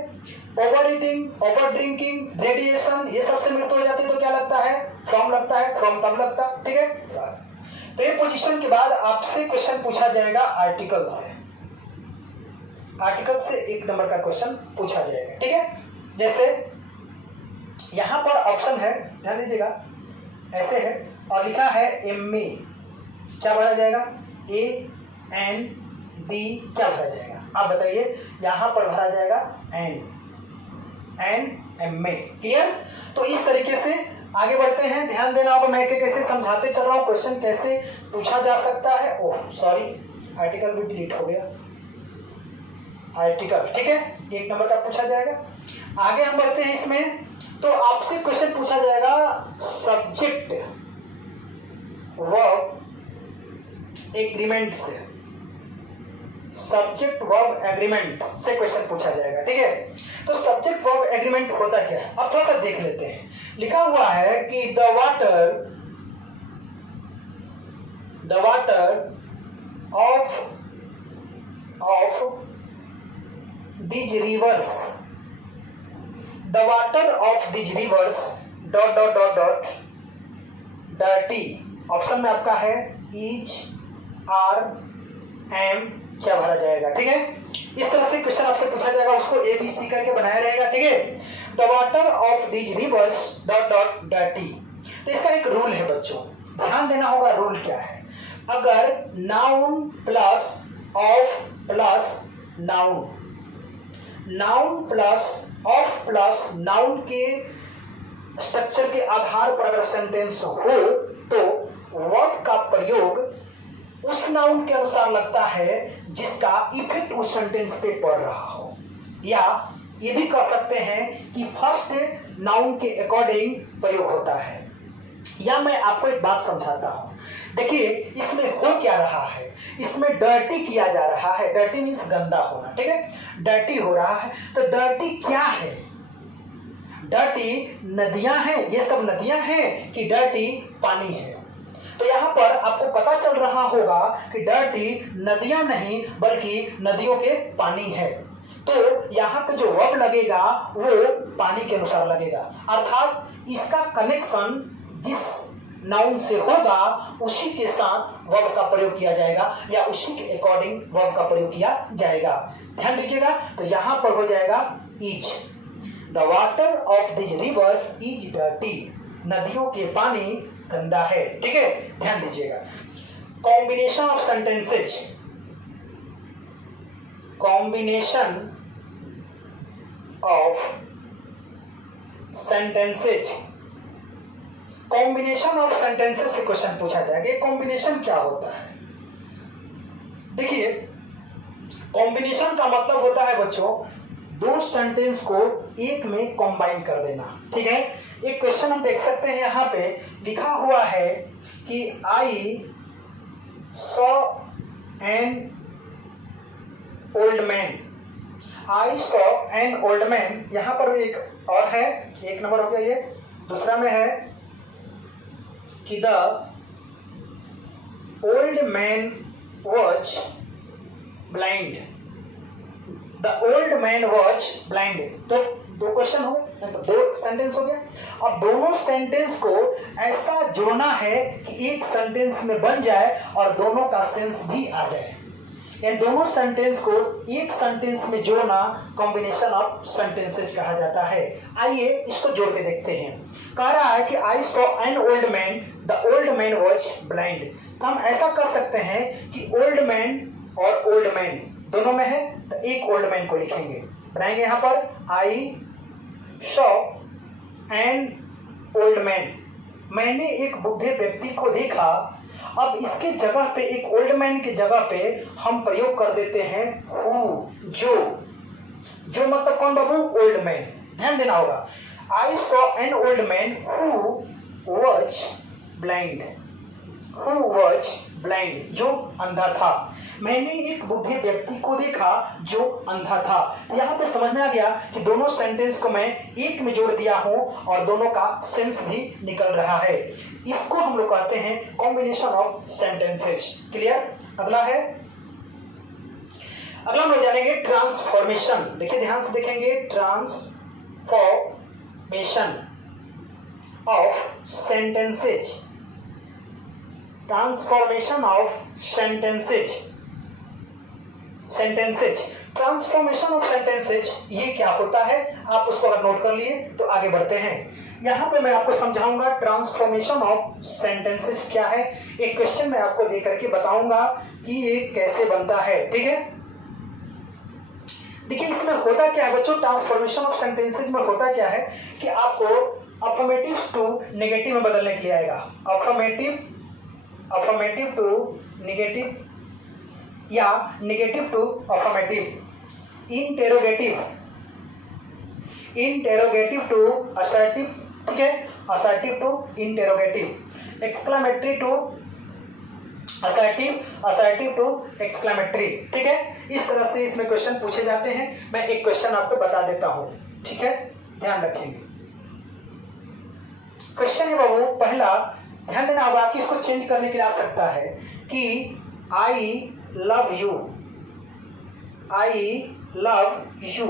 Over eating, over drinking, radiation, ये सबसे मृत्यु हो जाती है तो क्या लगता है, फ्रॉम लगता है, फ्रॉम तब लगता है, ठीक है। प्रीपोजिशन के बाद आपसे क्वेश्चन पूछा जाएगा आर्टिकल से। आर्टिकल से 1 नंबर का क्वेश्चन पूछा जाएगा, ठीक है। जैसे यहां पर ऑप्शन है, ध्यान दीजिएगा, ऐसे है और लिखा है एम ए, क्या भरा जाएगा, AN डी क्या भरा जाएगा? आप बताइए। यहां पर भरा जाएगा एन एम में। क्लियर? तो इस तरीके से आगे बढ़ते हैं। ध्यान देना होगा मैं कैसे समझाते चल रहा हूं, क्वेश्चन कैसे पूछा जा सकता है। ओह सॉरी, आर्टिकल भी डिलीट हो गया। आर्टिकल ठीक है, 1 नंबर का पूछा जाएगा। आगे हम बढ़ते हैं इसमें। तो आपसे क्वेश्चन पूछा जाएगा सब्जेक्ट वर्ब एग्रीमेंट से, सब्जेक्ट वर्ब एग्रीमेंट से क्वेश्चन पूछा जाएगा। ठीक है, तो सब्जेक्ट वर्ब एग्रीमेंट होता क्या है अब थोड़ा सा देख लेते हैं। लिखा हुआ है कि the water of these rivers, the water of these rivers dot dot dot dot dirty, option में आपका है इज आर एम क्या भरा जाएगा। ठीक है, इस तरह से क्वेश्चन आपसे पूछा जाएगा, उसको ए बी सी करके बनाया रहेगा। ठीक है, the water of these rivers dot dot dirty. तो इसका एक रूल है बच्चों, ध्यान देना होगा। रूल क्या है? अगर noun plus of plus noun, noun plus of plus noun के स्ट्रक्चर के आधार पर अगर सेंटेंस हो तो वर्ब का प्रयोग उस नाउन के अनुसार लगता है जिसका इफेक्ट उस सेंटेंस पे पड़ रहा हो, या ये भी कह सकते हैं कि फर्स्ट नाउन के अकॉर्डिंग प्रयोग होता है। या मैं आपको एक बात समझाता हूं। देखिए इसमें हो क्या रहा है, इसमें डर्टी किया जा रहा है। डर्टी मीन्स गंदा होना। ठीक है, डर्टी हो रहा है। तो डर्टी क्या है? डर्टी नदियां हैं, ये सब नदियां हैं कि डर्टी पानी है? तो यहाँ पर आपको पता चल रहा होगा कि डर्टी नदियां नहीं बल्कि नदियों के पानी है। तो यहाँ पे जो वर्ब लगेगा वो पानी के अनुसार लगेगा, अर्थात इसका कनेक्शन जिस नाउन से होगा उसी के साथ वर्ब का प्रयोग किया जाएगा या उसी के अकॉर्डिंग वर्ब का प्रयोग किया जाएगा। ध्यान दीजिएगा। तो यहां पर हो जाएगा is, the water of this reverse is dirty, नदियों के पानी गंदा है। ठीक है, ध्यान दीजिएगा। Combination of sentences, combination of sentences, combination of sentences से क्वेश्चन पूछा जाएगा। कॉम्बिनेशन क्या होता है? देखिए कॉम्बिनेशन का मतलब होता है बच्चों दो सेंटेंस को एक में कंबाइन कर देना। ठीक है, एक क्वेश्चन हम देख सकते हैं, यहाँ पे लिखा हुआ है कि I saw an old man, I saw an old man. यहाँ पर भी एक और है, 1 नंबर हो गया ये। दूसरा में है कि the old man was blind, the old man was blind. तो 2 क्वेश्चन हो गए, तो 2 सेंटेंस हो गया। अब दोनों सेंटेंस को ऐसा जोड़ना है कि एक सेंटेंस में बन जाए और दोनों का सेंस भी आ जाए। इन दोनों सेंटेंस को एक सेंटेंस में जोड़ना कॉम्बिनेशन ऑफ सेंटेंसेज कहा जाता है। आइए इसको जोड़ के देखते हैं। कह रहा है कि I saw an old man, the old man was blind. तो हम ऐसा कर सकते हैं कि ओल्ड मैन और ओल्ड मैन दोनों में है, तो एक ओल्ड मैन को लिखेंगे, बनाएंगे यहाँ पर I saw an old man, मैंने एक बूढ़े व्यक्ति को देखा। अब इसके जगह पे एक ओल्ड मैन की जगह पे हम प्रयोग कर देते हैं हु, जो मतलब कौन बाबू? Old man. ध्यान देना होगा। I saw an old man who was blind, who was blind जो अंधा था। मैंने एक बूढ़े व्यक्ति को देखा जो अंधा था। यहाँ पे समझ में आ गया कि दोनों सेंटेंस को मैं एक में जोड़ दिया हूं और दोनों का सेंस भी निकल रहा है। इसको हम लोग कहते हैं कॉम्बिनेशन ऑफ सेंटेंसेज। क्लियर? अगला है, अगला हम लोग जानेंगे ट्रांसफॉर्मेशन। देखिए ध्यान से देखेंगे, transformation of sentences, transformation of sentences. Transformation of sentences ये क्या होता है, आप उसको अगर नोट कर लिए तो आगे बढ़ते हैं। यहां पे मैं आपको समझाऊंगा ट्रांसफॉर्मेशन ऑफ सेंटेंसेस क्या है। एक क्वेश्चन मैं आपको दे करके बताऊंगा कि ये कैसे बनता है, ठीक है। देखिए इसमें होता क्या है बच्चों, ट्रांसफॉर्मेशन ऑफ सेंटेंसेस में होता क्या है कि आपको अफर्मेटिव टू नेगेटिव में बदलने के लिए आएगा। अफर्मेटिव टू नेगेटिव या negative to affirmative, interrogative to assertive, ठीक है, assertive to interrogative, exclamatory to assertive, assertive to exclamatory, ठीक है। इस तरह से इसमें क्वेश्चन पूछे जाते हैं। मैं एक क्वेश्चन आपको बता देता हूं, ठीक है, ध्यान रखेंगे। क्वेश्चन है बाबू पहला, ध्यान देना होगा कि इसको चेंज करने के लिए आ सकता है कि I love you, I love you,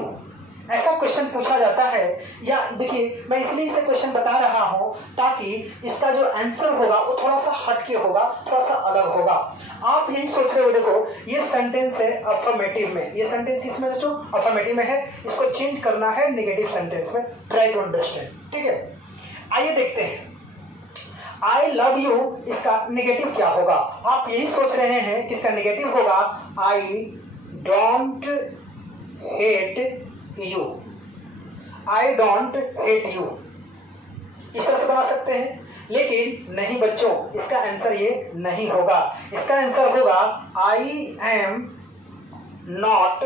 ऐसा क्वेश्चन पूछा जाता है। या देखिए मैं इसलिए इसे क्वेश्चन बता रहा हूं ताकि इसका जो आंसर होगा वो थोड़ा सा हटके होगा, थोड़ा सा अलग होगा। आप यही सोच रहे हो, देखो ये सेंटेंस है अफर्मेटिव में, ये सेंटेंस किसमें बच्चों, अफर्मेटिव में है, इसको चेंज करना है नेगेटिव सेंटेंस में। ट्राई टू अंडरस्टैंड, ठीक है। आइए देखते हैं आई लव यू, इसका नेगेटिव क्या होगा। आप यही सोच रहे हैं कि इसका नेगेटिव होगा I don't hate you, I don't hate you, इस तरह से बना सकते हैं। लेकिन नहीं बच्चों, इसका आंसर ये नहीं होगा। इसका आंसर होगा I am not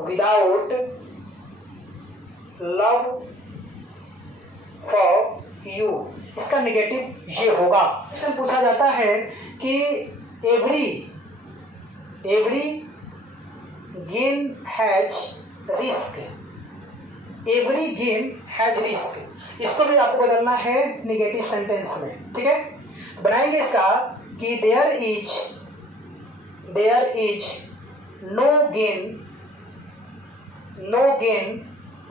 without love for you, इसका नेगेटिव ये होगा। क्वेश्चन पूछा जाता है कि every gain has risk, every gain has risk, इसको भी आपको बदलना है नेगेटिव सेंटेंस में, ठीक है। बनाएंगे इसका कि there is no gain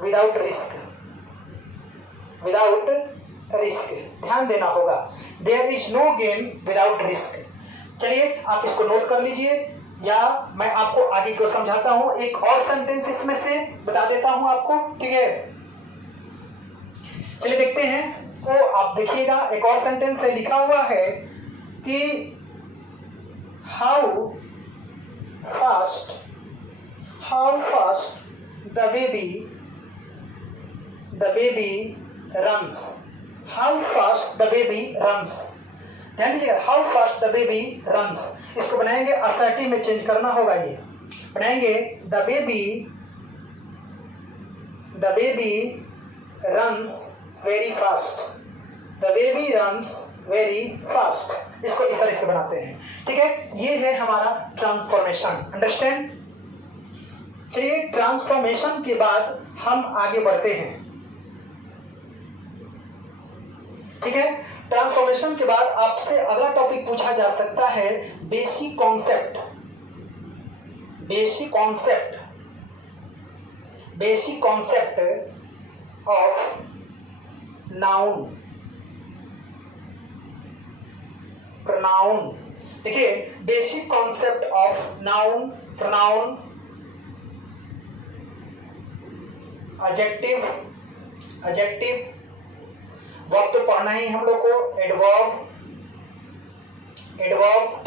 without risk, ध्यान देना होगा, there is no gain without risk. चलिए आप इसको नोट कर लीजिए या मैं आपको आगे को समझाता हूं। एक और सेंटेंस इसमें से बता देता हूं आपको, ठीक है। चलिए देखते हैं, तो आप देखिएगा एक और सेंटेंस है, लिखा हुआ है कि how fast the baby runs, how fast the baby runs, ध्यान दीजिएगा, how fast the baby runs, इसको बनाएंगे असर्टिव में चेंज करना होगा। ये बनाएंगे the baby runs very fast, the baby runs very fast, इसको इस तरह से बनाते हैं, ठीक है। ये है हमारा ट्रांसफॉर्मेशन, अंडरस्टैंड। चलिए ट्रांसफॉर्मेशन के बाद हम आगे बढ़ते हैं, ठीक है। ट्रांसफॉर्मेशन के बाद आपसे अगला टॉपिक पूछा जा सकता है basic concept of noun pronoun. देखिए basic concept of noun pronoun, adjective, verb तो पढ़ना ही हम लोग को, एडवर्ब,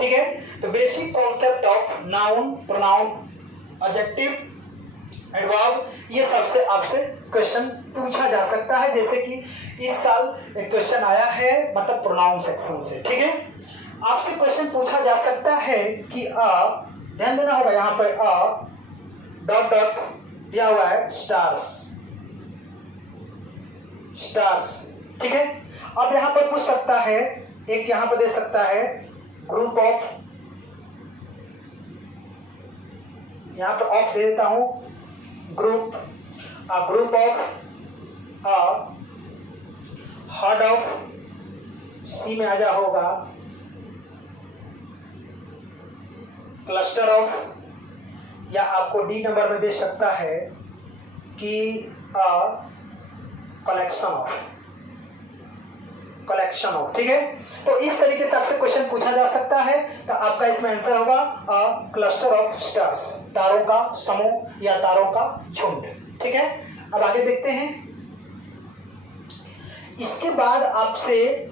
ठीक है। तो basic concept of noun pronoun, adjective, adverb, ये सबसे आपसे क्वेश्चन पूछा जा सकता है। जैसे कि इस साल एक क्वेश्चन आया है मतलब प्रोनाउन सेक्शन से, ठीक है। आपसे क्वेश्चन पूछा जा सकता है कि ध्यान देना होगा, यहाँ पे डॉट दिया हुआ है स्टार्स, ठीक है। अब यहां पर पूछ सकता है, एक यहां पर दे सकता है ग्रुप ऑफ, यहां पर ऑफ दे देता हूं, ग्रुप ऑफ, हर्ड ऑफ, सी में आ जा होगा क्लस्टर ऑफ, या आपको डी नंबर में दे सकता है कि कलेक्शन ऑफ, कलेक्शन ऑफ, ठीक है। तो इस तरीके से आपसे क्वेश्चन पूछा जा सकता है, तो आपका इसमें आंसर होगा अ क्लस्टर ऑफ स्टार्स, तारों का समूह या तारों का झुंड, ठीक है। अब आगे देखते हैं। इसके बाद आपसे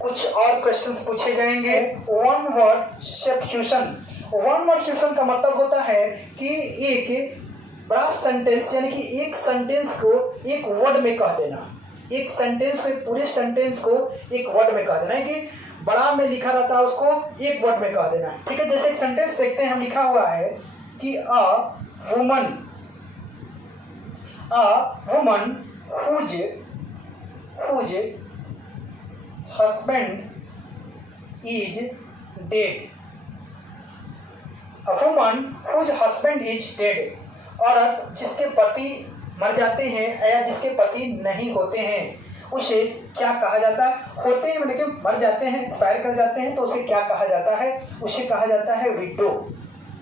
कुछ और क्वेश्चंस पूछे जाएंगे। One word substitution. One word substitution का मतलब होता है कि एक बड़ा सेंटेंस, यानी कि एक सेंटेंस को एक वर्ड में कह देना, एक सेंटेंस को, एक पूरे सेंटेंस को एक वर्ड में कह देना है कि बड़ा में लिखा रहता है उसको एक वर्ड में कह देना, ठीक है। जैसे एक सेंटेंस देखते हैं, हम लिखा हुआ है कि a woman whose husband is dead, a woman whose husband is dead, औरत जिसके पति मर जाते हैं या जिसके पति नहीं होते हैं उसे क्या कहा जाता है? होते हैं मतलब कि मर जाते हैं, एक्सपायर कर जाते हैं, तो उसे क्या कहा जाता है? उसे कहा जाता है विडो।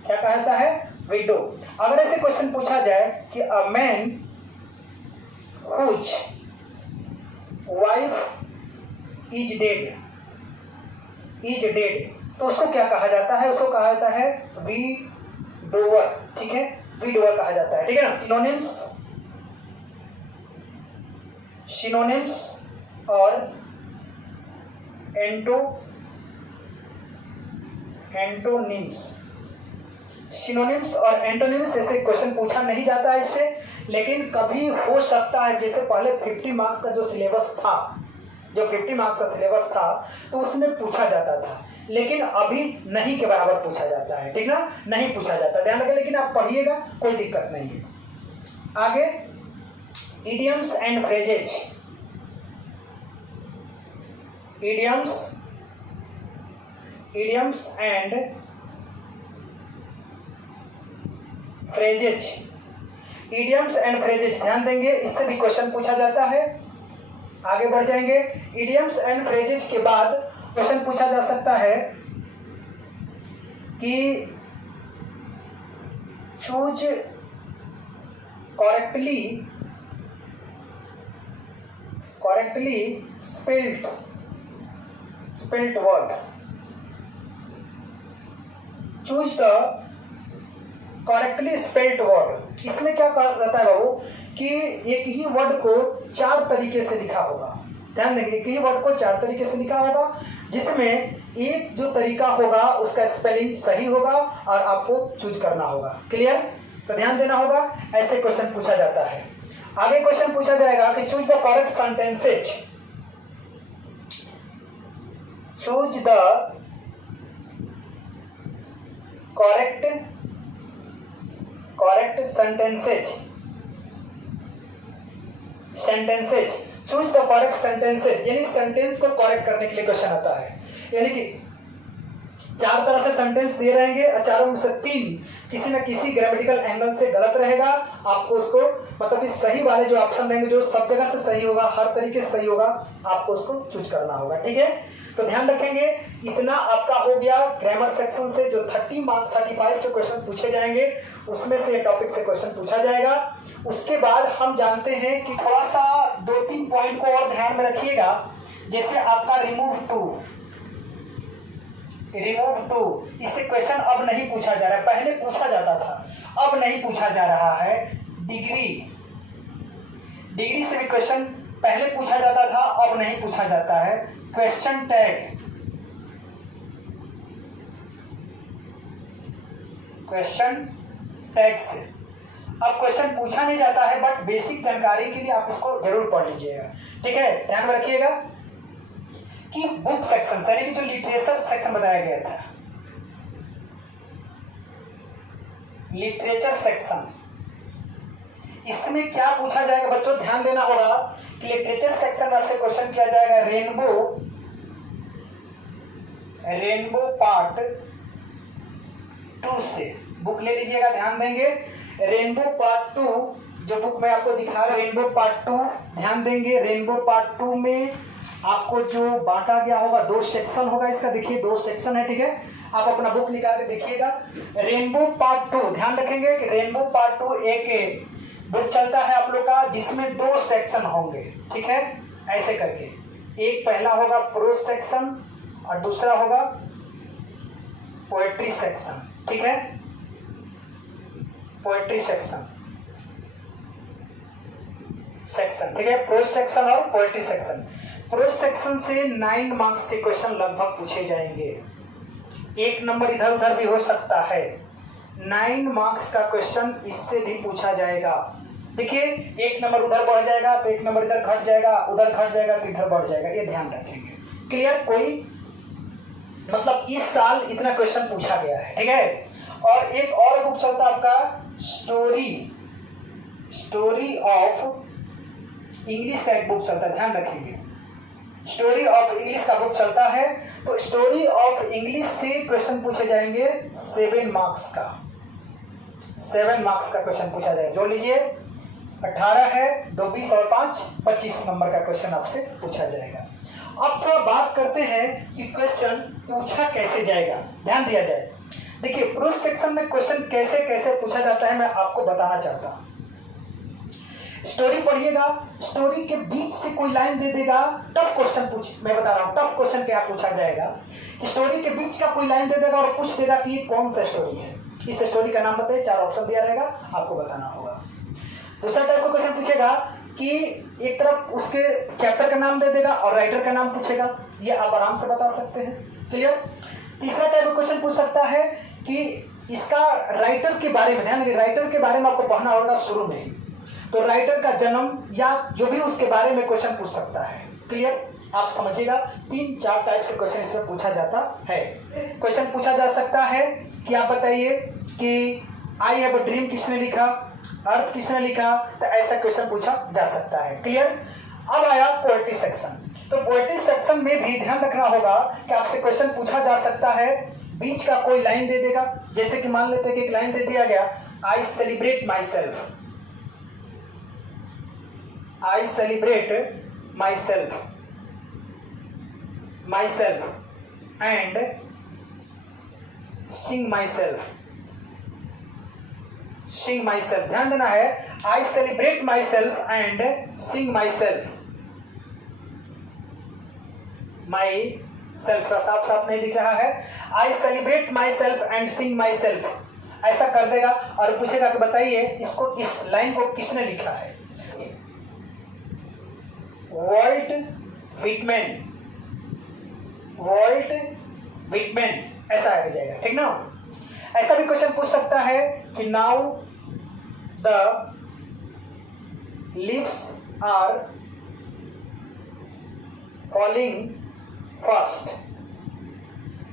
क्या कहा जाता है? विडो। अगर ऐसे क्वेश्चन पूछा जाए कि a man whose wife is dead, तो उसको क्या कहा जाता है? उसको कहा जाता है विडोवर, ठीक है, विडोवर कहा जाता है, ठीक है ना। सिनोनिम्स और एंटोनिम्स। सिनोनिम्स और एंटोनिम्स ऐसे क्वेश्चन पूछा नहीं जाता है इससे, लेकिन कभी हो सकता है, जैसे पहले 50 मार्क्स का जो सिलेबस था, जो 50 मार्क्स का सिलेबस था तो उसमें पूछा जाता था, लेकिन अभी नहीं के बराबर पूछा जाता है, ठीक ना, नहीं पूछा जाता, ध्यान रखें। लेकिन आप पढ़िएगा, कोई दिक्कत नहीं है। आगे idioms and phrases. Idioms and phrases. Idioms and phrases ध्यान देंगे, इससे भी क्वेश्चन पूछा जाता है। आगे बढ़ जाएंगे। इडियम्स एंड फ्रेजेज के बाद क्वेश्चन पूछा जा सकता है कि choose correctly spelt word. Choose the correctly spelt word. इसमें क्या रहता है बाबू कि एक ही वर्ड को 4 तरीके से लिखा होगा। ध्यान देंगे, एक ही वर्ड को 4 तरीके से लिखा होगा, जिसमें एक जो तरीका होगा उसका स्पेलिंग सही होगा और आपको चूज करना होगा। क्लियर? तो ध्यान देना होगा, ऐसे क्वेश्चन पूछा जाता है। आगे क्वेश्चन पूछा जाएगा कि choose the correct sentences. Choose the correct sentences. Choose the correct sentences, यानी सेंटेंस को करेक्ट करने के लिए क्वेश्चन आता है। यानी कि 4 तरह से सेंटेंस दिए रहेंगे और चारों में से 3 किसी न किसी ग्रामेटिकल एंगल से गलत रहेगा। आपको उसको मतलब कि सही वाले जो ऑप्शन रहेंगे, जो सब जगह से सही होगा, हर तरीके से सही होगा, आपको उसको चूज करना होगा, ठीक है। तो ध्यान रखेंगे, इतना आपका हो गया ग्रामर सेक्शन से। जो 30 मार्क्स 35 जो क्वेश्चन पूछे जाएंगे उसमें से टॉपिक से क्वेश्चन पूछा जाएगा। उसके बाद हम जानते हैं कि थोड़ा सा 2-3 पॉइंट को और ध्यान में रखिएगा। जैसे आपका रिमूव टू, इससे क्वेश्चन अब नहीं पूछा जा रहा है, पहले पूछा जाता था, अब नहीं पूछा जा रहा है। डिग्री से भी क्वेश्चन पहले पूछा जाता था, अब नहीं पूछा जाता है। क्वेश्चन टैग से अब क्वेश्चन पूछा नहीं जाता है, बट बेसिक जानकारी के लिए आप इसको जरूर पढ़ लीजिएगा, ठीक है। ध्यान में रखिएगा कि बुक सेक्शन यानी कि जो लिटरेचर सेक्शन बताया गया था, लिटरेचर सेक्शन, इसमें क्या पूछा जाएगा बच्चों? ध्यान देना होगा कि लिटरेचर सेक्शन में आपसे क्वेश्चन किया जाएगा रेनबो पार्ट 2 से। बुक ले लीजिएगा, ध्यान देंगे। रेनबो पार्ट 2 जो बुक मैं आपको दिखा रहा, रेनबो पार्ट 2, ध्यान देंगे। रेनबो पार्ट 2 में आपको जो बांटा गया होगा 2 सेक्शन होगा इसका, देखिए 2 सेक्शन है, ठीक है। आप अपना बुक निकाल के देखिएगा। रेनबो पार्ट 2, ध्यान रखेंगे कि रेनबो पार्ट 2 एक बुक चलता है आप लोग का, जिसमें 2 सेक्शन होंगे, ठीक है। ऐसे करके, एक पहला होगा प्रोज सेक्शन और दूसरा होगा पोएट्री सेक्शन, ठीक है, पोएट्री सेक्शन, ठीक है, प्रोज सेक्शन और पोएट्री सेक्शन। प्रोज सेक्शन से 9 मार्क्स के क्वेश्चन लगभग पूछे जाएंगे, 1 नंबर इधर उधर भी हो सकता है, 9 मार्क्स का क्वेश्चन इससे भी पूछा जाएगा। देखिए 1 नंबर उधर बढ़ जाएगा तो 1 नंबर इधर घट जाएगा, उधर घट जाएगा तो इधर बढ़ जाएगा, ये ध्यान रखेंगे। क्लियर? कोई मतलब इस साल इतना क्वेश्चन पूछा गया है, ठीक है। और एक और बुक चलता है आपका स्टोरी ऑफ इंग्लिश का एक बुक चलता है, ध्यान रखेंगे, स्टोरी ऑफ इंग्लिश का बुक चलता है। तो स्टोरी ऑफ इंग्लिश से क्वेश्चन पूछे जाएंगे 7 मार्क्स का, 7 मार्क्स का क्वेश्चन पूछा जाएगा। जोड़ लीजिए 18 है, 2 20 और 5 25 नंबर का क्वेश्चन आपसे पूछा जाएगा। अब थोड़ा बात करते हैं कि क्वेश्चन पूछा कैसे जाएगा, ध्यान दिया जाए। देखिए प्रोज सेक्शन में क्वेश्चन कैसे कैसे पूछा जाता है मैं आपको बताना चाहता हूं। स्टोरी पढ़िएगा, स्टोरी के बीच से कोई लाइन दे देगा, टफ क्वेश्चन मैं बता रहा हूं, टफ क्वेश्चन क्या पूछा जाएगा कि स्टोरी के बीच का कोई लाइन दे देगा और पूछ देगा कि ये कौन सा स्टोरी है, इस स्टोरी का नाम बताइए, 4 ऑप्शन दिया रहेगा, आपको बताना होगा। दूसरा टाइप का क्वेश्चन पूछेगा कि एक तरफ उसके चैप्टर का नाम दे देगा और राइटर का नाम पूछेगा, ये आप आराम से बता सकते हैं। क्लियर? तीसरा टाइप का क्वेश्चन पूछ सकता है कि इसका राइटर के बारे में, ध्यान रखिए राइटर के बारे में आपको पढ़ना होगा शुरू में ही, तो राइटर का जन्म या जो भी उसके बारे में क्वेश्चन पूछ सकता है। क्लियर? आप समझिएगा 3-4 टाइप से क्वेश्चन इसमें पूछा जाता है। क्वेश्चन पूछा जा सकता है कि आप बताइए कि आई हैव अ ड्रीम किसने लिखा, अर्थ किसने लिखा, तो ऐसा क्वेश्चन पूछा जा सकता है। क्लियर? अब आया पोएट्री सेक्शन। तो पोएट्री सेक्शन में भी ध्यान रखना होगा कि आपसे क्वेश्चन पूछा जा सकता है, बीच का कोई लाइन दे देगा, जैसे कि मान लेते हैं कि एक लाइन दे दिया गया, I celebrate my self, I celebrate myself and sing myself। ध्यान देना है, I celebrate myself and sing myself। साफ साफ नहीं दिख रहा है, I celebrate myself and sing myself, ऐसा कर देगा और पूछेगा कि बताइए इसको, इस लाइन को किसने लिखा है। वॉल्ट विटमैन ऐसा आ जाएगा, ठीक ना। ऐसा भी क्वेश्चन पूछ सकता है कि now the leaves are falling fast,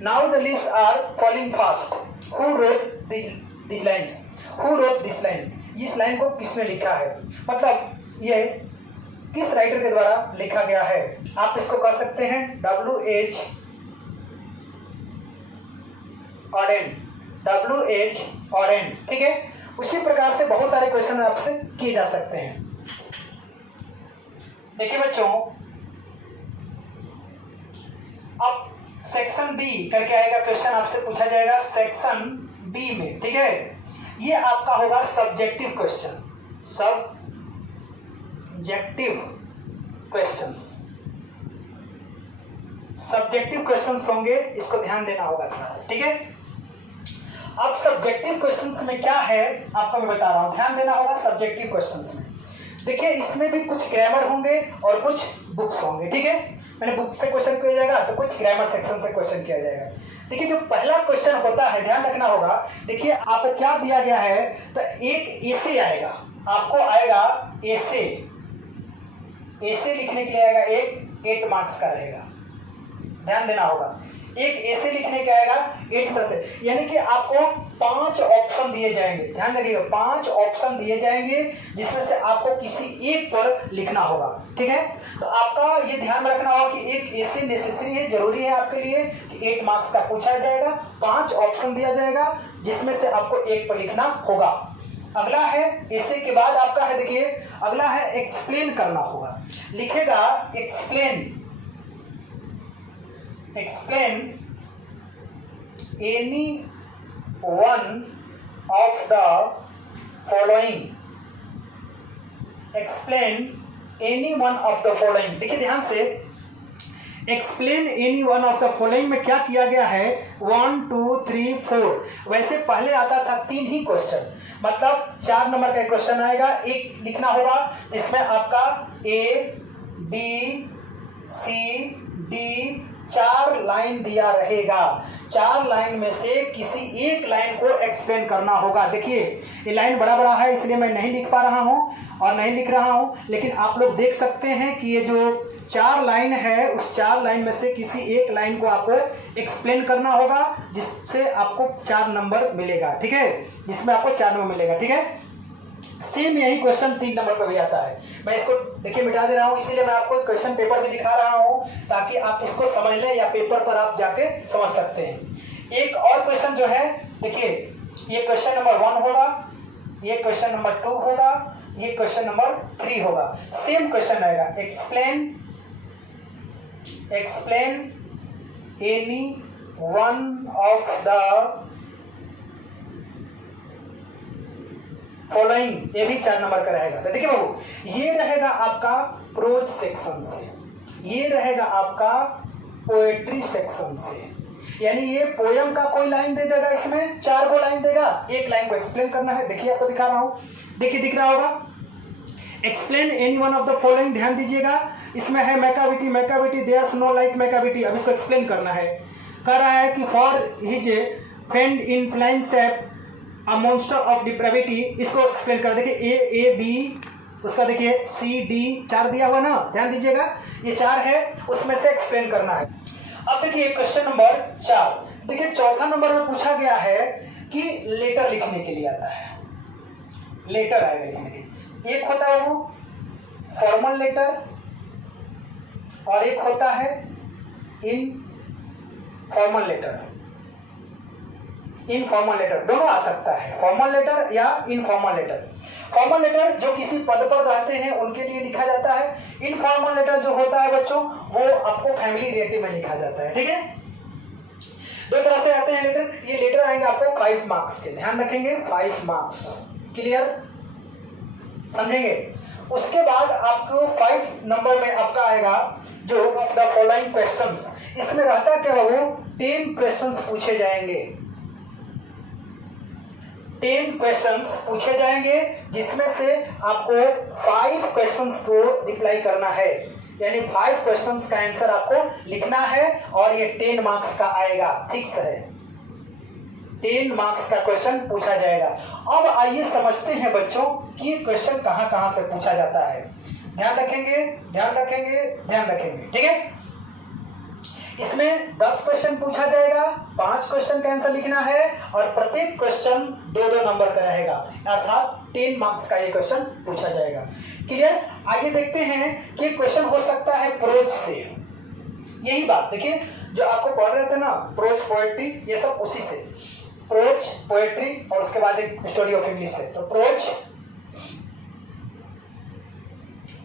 now the leaves are falling fast, who wrote this lines, who wrote this line, इस लाइन को किसने लिखा है, मतलब ये किस राइटर के द्वारा लिखा गया है। आप इसको कर सकते हैं W.H. ऑरेन, ठीक है। उसी प्रकार से बहुत सारे क्वेश्चन आपसे किए जा सकते हैं। देखिए बच्चों, अब सेक्शन बी करके आएगा क्वेश्चन, आपसे पूछा जाएगा सेक्शन बी में, ठीक है। ये आपका होगा सब्जेक्टिव क्वेश्चन, सब्जेक्टिव क्वेश्चंस होंगे, इसको ध्यान देना होगा थोड़ा सा, ठीक है। अब सब्जेक्टिव क्वेश्चंस में क्या है आपको मैं बता रहा हूं, ध्यान देना होगा सब्जेक्टिव क्वेश्चंस में। देखिए इसमें भी कुछ ग्रामर होंगे और कुछ बुक्स होंगे, ठीक है। मैंने बुक से क्वेश्चन किया जाएगा तो कुछ ग्रामर सेक्शन से क्वेश्चन किया जाएगा। देखिए जो पहला क्वेश्चन होता है, ध्यान रखना होगा, देखिए आपको क्या दिया गया है, तो एक एसे आएगा, आपको आएगा एसे लिखने के लिए आएगा, एक 8 मार्क्स का रहेगा, ध्यान देना होगा। एक एसे लिखने के आएगा 8 से, यानी कि आपको 5 ऑप्शन दिए जाएंगे, ध्यान रखिएगा 5 ऑप्शन दिए जाएंगे जिसमें से आपको किसी एक पर लिखना होगा, ठीक है। तो आपका ये ध्यान रखना होगा कि एक एसे नेसेसरी है, जरूरी है आपके लिए कि 8 मार्क्स का पूछा जाएगा, 5 ऑप्शन दिया जाएगा जिसमें से आपको एक पर लिखना होगा। अगला है एसे के बाद आपका है, देखिए अगला है एक्सप्लेन करना होगा, लिखेगा explain any one of the following, explain any one of the following, देखिए ध्यान से, explain any one of the following में क्या किया गया है 1 2 3 4, वैसे पहले आता था 3 ही क्वेश्चन, मतलब 4 नंबर का क्वेश्चन आएगा, एक लिखना होगा जिसमें आपका A B C D 4 line दिया रहेगा, 4 लाइन में से किसी एक लाइन को एक्सप्लेन करना होगा। देखिए ये लाइन बड़ा बड़ा है इसलिए मैं नहीं लिख पा रहा हूँ और नहीं लिख रहा हूँ, लेकिन आप लोग देख सकते हैं कि ये जो 4 लाइन है उस 4 लाइन में से किसी एक लाइन को आपको एक्सप्लेन करना होगा, जिससे आपको 4 नंबर मिलेगा, ठीक है, जिसमें आपको 4 नंबर मिलेगा, ठीक है। सेम यही क्वेश्चन 3 नंबर पर भी आता है। मैं इसको देखिए मिटा दे रहा हूँ, इसीलिए मैं आपको क्वेश्चन पेपर भी दिखा रहा हूँ ताकि आप इसको समझ लें या पेपर पर आप जाके समझ सकते हैं। एक और क्वेश्चन जो है, देखिए ये क्वेश्चन नंबर 1 होगा, ये क्वेश्चन नंबर 2 होगा, ये क्वेश्चन नंबर 3 होगा। सेम क्वेश्चन आएगा, explain any one of the following, ये भी 4 नंबर का रहेगा। तो देखिए बाबू, ये रहेगा आपका प्रोज सेक्शन से, ये रहेगा आपका पोएट्री सेक्शन से, यानी ये पोयम का कोई लाइन दे देगा, इसमें 4 को लाइन देगा, एक लाइन को एक्सप्लेन करना है। देखिए आपको दिखा रहा हूं, देखिए दिख रहा होगा, explain any one of the following, ध्यान दीजिएगा, इसमें है Macavity there's know like Macavity, अब इसको एक्सप्लेन करना है। कह रहा है कि for his friend in flying shape a monster of depravity, इसको एक्सप्लेन कर। देखिए ए बी, उसका देखिए सी डी 4 दिया हुआ ना, ध्यान दीजिएगा, ये 4 है, उसमें से एक्सप्लेन करना है। अब देखिए क्वेश्चन नंबर 4, देखिए चौथा नंबर में पूछा गया है कि लेटर लिखने के लिए आता है, लेटर आएगा लिखने के लिए। एक होता है वो फॉर्मल लेटर और एक होता है इनफॉर्मल लेटर। इनफॉर्मल लेटर दोनों आ सकता है, फॉर्मल लेटर या इनफॉर्मल लेटर। फॉर्मल लेटर जो किसी पद पर रहते हैं उनके लिए लिखा जाता है, इनफॉर्मल लेटर जो होता है बच्चों वो आपको फैमिली रिलेटिव में लिखा जाता है, ठीक है। 2 तरह से आते हैं लेटर, ये लेटर आएंगे आपको 5 मार्क्स के, ध्यान रखेंगे 5 मार्क्स, क्लियर, समझेंगे। उसके बाद आपको 5 नंबर में आपका आएगा जो द फॉलोइंग क्वेश्चंस, इसमें रहता क्या वो 10 क्वेश्चंस पूछे जाएंगे, 10 क्वेश्चंस पूछे जाएंगे, जिसमें से आपको 5 क्वेश्चंस को रिप्लाई करना है, यानी 5 क्वेश्चंस का आंसर आपको लिखना है और ये 10 मार्क्स का आएगा, फिक्स है, 10 मार्क्स का क्वेश्चन पूछा जाएगा। अब आइए समझते हैं बच्चों कि ये क्वेश्चन कहां कहां से पूछा जाता है। ध्यान रखेंगे, ध्यान रखेंगे, ध्यान रखेंगे, ठीक है। इसमें 10 क्वेश्चन पूछा जाएगा, 5 क्वेश्चन का आंसर लिखना है और प्रत्येक क्वेश्चन 2-2 नंबर का रहेगा, अर्थात 10 मार्क्स का ये क्वेश्चन पूछा जाएगा, क्लियर। आइए देखते हैं कि क्वेश्चन हो सकता है प्रोज से, यही बात देखिए जो आपको पढ़ रहे थे ना, प्रोज पोएट्री, ये सब उसी से, प्रोज पोएट्री और उसके बाद एक स्टोरी ऑफ इंग्लिश है, तो प्रोज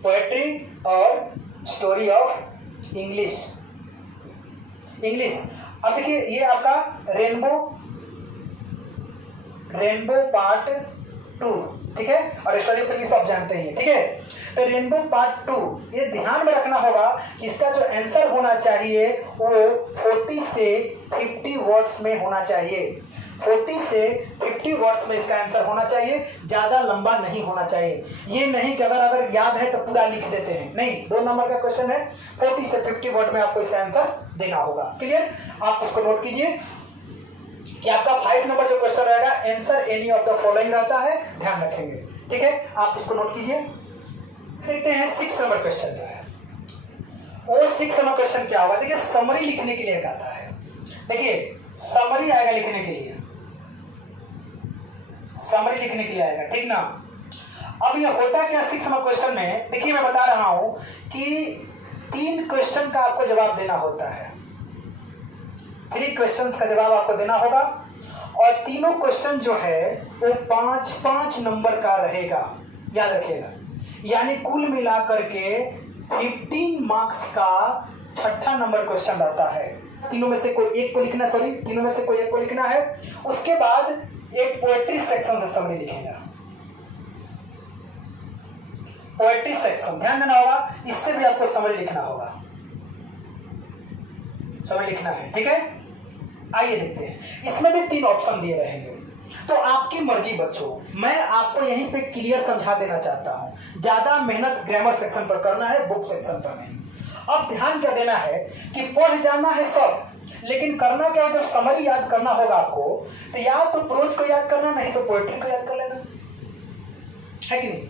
पोएट्री और स्टोरी ऑफ इंग्लिश। अब देखिए ये आपका रेनबो पार्ट 2, ठीक है, और स्टोरी ऑफ इंग्लिश आप जानते हैं, ठीक है। तो रेनबो पार्ट 2, ये ध्यान में रखना होगा कि इसका जो आंसर होना चाहिए वो 40 से 50 वर्ड्स में होना चाहिए, 40 से 50 वर्ड्स में इसका आंसर होना चाहिए, ज्यादा लंबा नहीं होना चाहिए। ये नहीं कि अगर याद है तो पूरा लिख देते हैं, नहीं, 2 नंबर का क्वेश्चन है, 40 से 50 वर्ड में आपको इसका आंसर देना होगा, क्लियर। आप इसको नोट कीजिए कि आपका 5 नंबर जो क्वेश्चन रहेगा answer any of the following रहता है, ध्यान रखेंगे, ठीक है, आप इसको नोट कीजिए। देखते हैं 6 नंबर क्वेश्चन जो है, वो 6 नंबर क्वेश्चन क्या होगा। देखिए समरी लिखने के लिए कहता है, देखिए समरी आएगा लिखने के लिए, समरी लिखने के लिए आएगा, ठीक ना। अब ये होता क्या 6 नंबर क्वेश्चन में, देखिए मैं बता रहा हूं कि 3 क्वेश्चन का आपको जवाब देना होता है, 3 क्वेश्चंस का जवाब आपको देना होगा और तीनों क्वेश्चन जो है वो 5-5 नंबर का रहेगा, याद रखिएगा, यानी कुल मिलाकर के 15 मार्क्स का 6ठा नंबर क्वेश्चन रहता है। तीनों में से कोई एक को लिखना, तीनों में से कोई एक को लिखना है, उसके बाद एक पोएट्री सेक्शन से समरी लिखेगा, पोएट्री सेक्शन, ध्यान देना होगा, इससे भी आपको समरी लिखना होगा, समरी लिखना है, ठीक है। आइए देखते हैं, इसमें भी 3 ऑप्शन दिए रहेंगे, तो आपकी मर्जी बच्चों, मैं आपको यहीं पे क्लियर समझा देना चाहता हूं, ज्यादा मेहनत ग्रामर सेक्शन पर करना है, बुक सेक्शन पर नहीं। अब ध्यान क्या देना है कि पढ़ जाना है सब, लेकिन करना क्या है, जब समरी याद करना होगा आपको, तो या तो प्रोज को याद करना, नहीं तो पोएट्री को याद कर लेना, है कि नहीं।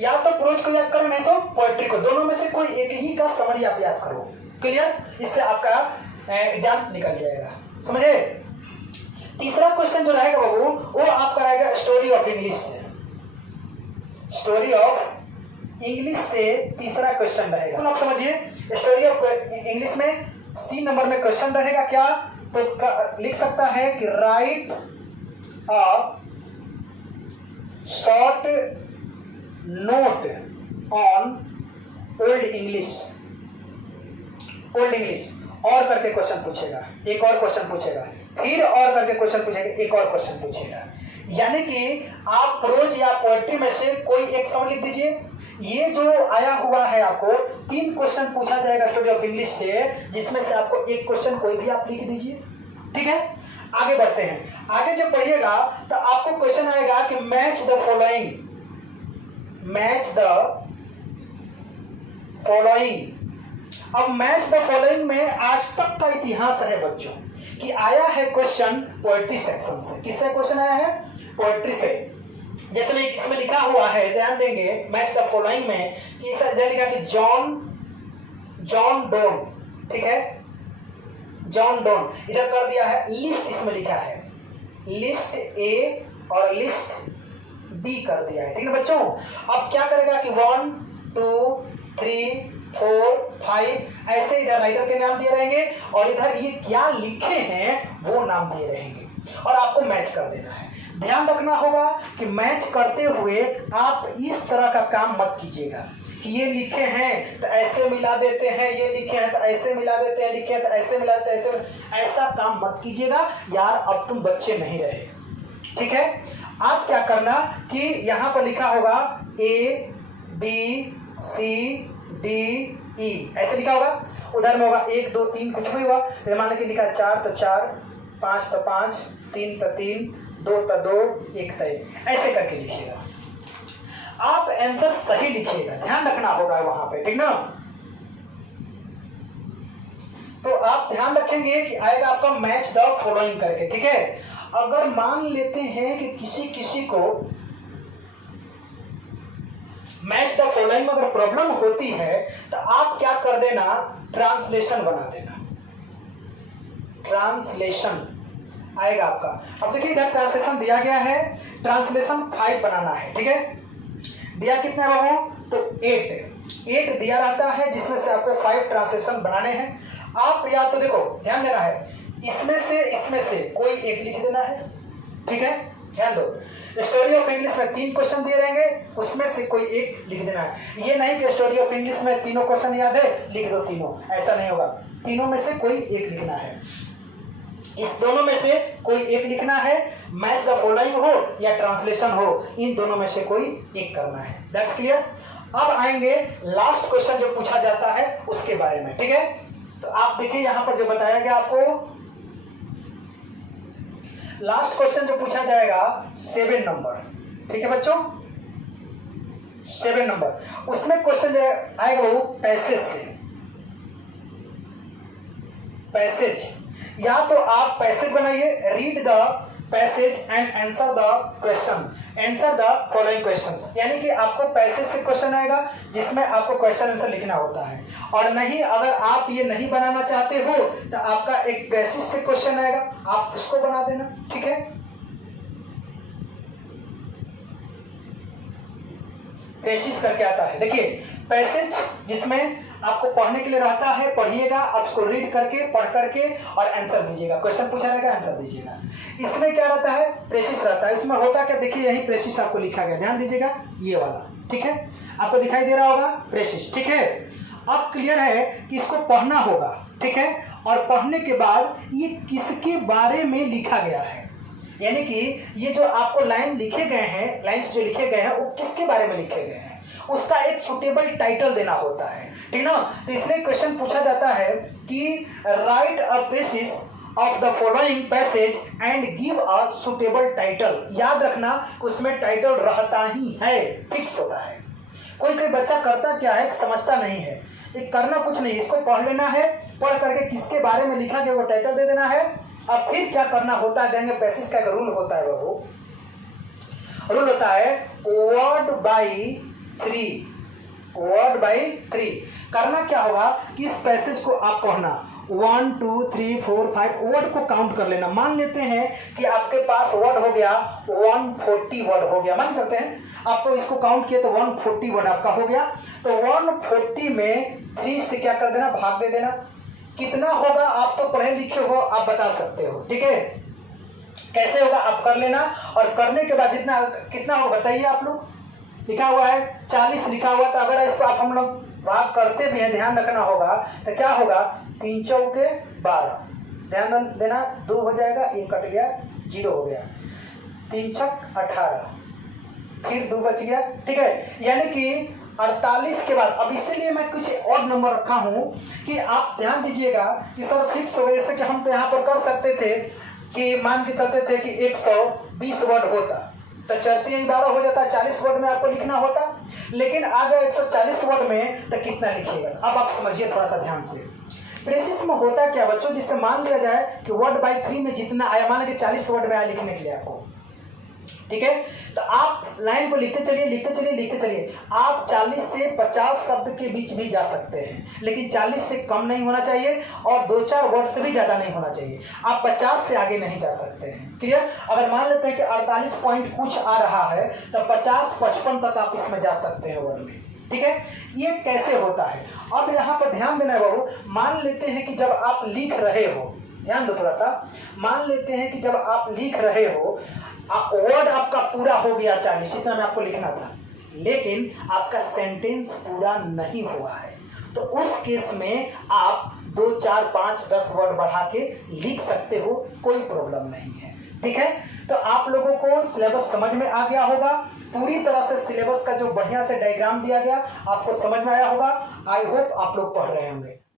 या तो प्रोज को याद करो, नहीं तो पोएट्री को, दोनों में से कोई एक ही का समरी आप याद करो, क्लियर। इससे आपका एग्जाम निकल जाएगा, समझे। तीसरा क्वेश्चन जो रहेगा बाबू, वो आप कराएगा स्टोरी ऑफ इंग्लिश से, स्टोरी ऑफ इंग्लिश से तीसरा क्वेश्चन रहेगा। तो आप समझिए, स्टोरी ऑफ इंग्लिश में सी नंबर में क्वेश्चन रहेगा क्या, तो लिख सकता है कि right a short note on old English, old English, और करके क्वेश्चन पूछेगा, एक और क्वेश्चन पूछेगा, फिर और करके क्वेश्चन पूछेगा, एक और क्वेश्चन पूछेगा। यानी कि आप प्रोज या पोएट्री में से कोई एक समझ लिख दीजिए। ये जो आया हुआ है आपको 3 क्वेश्चन पूछा जाएगा स्टोरी ऑफ इंग्लिश से, जिसमें से आपको एक क्वेश्चन कोई भी आप लिख दीजिए, ठीक है। आगे बढ़ते हैं, आगे जब पढ़िएगा तो आपको क्वेश्चन आएगा कि match the following, match the following. अब मैच द फॉलोइंग में आज तक का इतिहास है बच्चों, कि आया है क्वेश्चन पोएट्री सेक्शन से। किससे क्वेश्चन आया है? पोएट्री से। जैसे में इसमें लिखा हुआ है, ध्यान देंगे मैच द फॉलोइंग में, कि इधर लिखा कि जॉन डोन, ठीक है, जॉन डोन इधर कर दिया है, लिस्ट इसमें लिखा है, लिस्ट ए और लिस्ट बी कर दिया है, ठीक है बच्चों। अब क्या करेगा कि 1 2 3 4 5 ऐसे इधर राइटर के नाम दिए रहेंगे, और इधर ये क्या लिखे हैं वो नाम दिए रहेंगे, और आपको मैच कर देना है। ध्यान रखना होगा कि मैच करते हुए आप इस तरह का काम मत कीजिएगा कि ये लिखे हैं तो ऐसे मिला देते हैं, ये लिखे हैं तो ऐसे मिला देते हैं, लिखे हैं तो ऐसे मिला देते हैं, ऐसा काम मत कीजिएगा यार, अब तुम बच्चे नहीं रहे, ठीक है। आप क्या करना कि यहाँ पर लिखा होगा A B C D E, ऐसे लिखा होगा, उधर में होगा 1 2 3 कुछ भी हुआ, मान के लिखा 4 तो 4, 5 तो 5, 3 तो 3, 2 तो 2, 1 तो 1, ऐसे करके लिखिएगा। आप आंसर सही लिखिएगा, ध्यान रखना होगा वहां पे, ठीक ना। तो आप ध्यान रखेंगे कि आएगा आपका मैच द फॉलोइंग करके, ठीक है। अगर मान लेते हैं कि किसी को मैच द फॉलोइंग में अगर प्रॉब्लम होती है, तो आप क्या कर देना, ट्रांसलेशन बना देना, ट्रांसलेशन आएगा आपका। अब देखिए इधर ट्रांसलेशन दिया गया है, ट्रांसलेशन 5 बनाना है, ठीक है। दिया कितना बाबू, तो 8 दिया रहता है, जिसमें से आपको 5 ट्रांसलेशन बनाने हैं। आप या तो देखो ध्यान देना है, इसमें से कोई एक लिख देना है, ठीक है, ध्यान दो। स्टोरी ऑफ इंग्लिश में 3 क्वेश्चन दिए रहेंगे, उसमें से कोई एक लिख देना है। ये नहीं कि स्टोरी ऑफ इंग्लिश में तीनों क्वेश्चन याद है, लिख दो तीनों, ऐसा नहीं होगा। तीनों में से कोई एक लिखना है, इस दोनों में से कोई एक लिखना है, मैच द फॉलोइंग हो या ट्रांसलेशन हो, इन दोनों में से कोई एक करना है। That's clear. अब आएंगे लास्ट क्वेश्चन जो पूछा जाता है उसके बारे में, ठीक है। तो आप देखिए यहां पर जो बताया गया आपको, लास्ट क्वेश्चन जो पूछा जाएगा 7 नंबर, ठीक है बच्चों, 7 नंबर, उसमें क्वेश्चन आएगा वो पैसेज से, पैसेज, या तो आप पैसेज बनाइए, read the passage and answer the question, answer the following questions, यानी कि आपको पैसेज से क्वेश्चन आएगा जिसमें आपको क्वेश्चन आंसर लिखना होता है। और नहीं, अगर आप ये नहीं बनाना चाहते हो तो आपका एक पैसेज से क्वेश्चन आएगा, आप उसको बना देना, ठीक है। पैसेज करके आता है, देखिए पैसेज जिसमें आपको पढ़ने के लिए रहता है, पढ़िएगा, आप उसको रीड करके पढ़ करके और आंसर दीजिएगा, क्वेश्चन पूछा रहेगा आंसर दीजिएगा। इसमें क्या रहता है, प्रेसिस रहता है। इसमें होता क्या, देखिए यही प्रेसिस आपको लिखा गया, ध्यान दीजिएगा, ये वाला, ठीक है, आपको दिखाई दे रहा होगा प्रेसिस, ठीक है। अब क्लियर है कि इसको पढ़ना होगा, ठीक है, और पढ़ने के बाद ये किसके बारे में लिखा गया है, यानी कि ये जो आपको लाइन लिखे गए हैं, लाइन्स जो लिखे गए हैं वो किसके बारे में लिखे गए हैं, उसका एक सुटेबल टाइटल देना होता है, ठीक ना। तो इसलिए क्वेश्चन पूछा जाता है कि right a basis of the following passage and give a suitable title. याद रखना उसमें टाइटल रहता ही है, फिक्स होता है। कोई कोई बच्चा करता क्या है, समझता नहीं है, ये करना कुछ नहीं, इसको पढ़ लेना है, पढ़ करके किसके बारे में लिखा गया वो टाइटल दे देना है। अब फिर क्या करना होता है, देंगे पैसेज का एक रूल होता है, वो रूल होता है वर्ड बाई 3। करना क्या होगा कि इस पैसेज को आप पढ़ना 1 2 3 4 5 वर्ड को काउंट कर लेना। मान लेते हैं कि आपके पास वर्ड हो गया 140 वर्ड हो गया, मान सकते हैं आपको इसको काउंट किया तो 140 वर्ड आपका हो गया। तो 140 में 3 से क्या कर देना, भाग दे देना। कितना होगा आप तो पढ़े लिखे हो, आप बता सकते हो, ठीक है। कैसे होगा आप कर लेना, और करने के बाद जितना कितना होगा बताइए आप लोग। लिखा हुआ है 40 लिखा हुआ, तो अगर इसको आप हम लोग भाग करते भी हैं, ध्यान रखना होगा तो क्या होगा 3 चौके 12, ध्यान देना, 2 हो जाएगा, 1 कट गया, 0 हो गया, 3 छक 18, फिर 2 बच गया, ठीक है। यानी कि 48 के बाद, अब इसीलिए मैं कुछ और नंबर रखा हूं कि आप ध्यान दीजिएगा कि सर फिक्स हो गया। जैसे कि हम तो यहाँ पर कर सकते थे कि मान के चलते थे कि 120 वर्ड होता तो चरती 12 हो जाता, 40 वर्ड में आपको लिखना होता, लेकिन आ गया 140 वर्ड में, तो कितना लिखिएगा। अब आप समझिए थोड़ा सा ध्यान से, प्रेसिस में होता क्या बच्चों, जिससे मान लिया जाए कि वर्ड बाई 3 में जितना आया, मान कि 40 वर्ड में आया लिखने के लिए आपको, ठीक है। तो आप लाइन को लिखते चलिए, आप 40 से 50 शब्द के बीच भी जा सकते हैं, लेकिन 40 से कम नहीं होना चाहिए और 2-4 वर्ड से भी ज्यादा नहीं होना चाहिए। आप 50 से आगे नहीं जा सकते हैं, क्लियर। अगर मान लेते हैं कि 48 पॉइंट कुछ आ रहा है तो 50-55 तक आप इसमें जा सकते हैं वर्ड में, ठीक है। ये कैसे होता है, अब यहाँ पर ध्यान देना है बाबू। मान लेते हैं कि जब आप लिख रहे हो, ध्यान दो थोड़ा सा, मान लेते हैं कि जब आप लिख रहे हो, वर्ड आपका पूरा हो गया 40, इतना में आपको लिखना था, लेकिन आपका सेंटेंस पूरा नहीं हुआ है, तो उस केस में आप 2 4 5 10 वर्ड बढ़ा के लिख सकते हो, कोई प्रॉब्लम नहीं है, ठीक है। तो आप लोगों को सिलेबस समझ में आ गया होगा, पूरी तरह से सिलेबस का जो बढ़िया से डायग्राम दिया गया आपको समझ में आया होगा। आई होप आप लोग पढ़ रहे होंगे।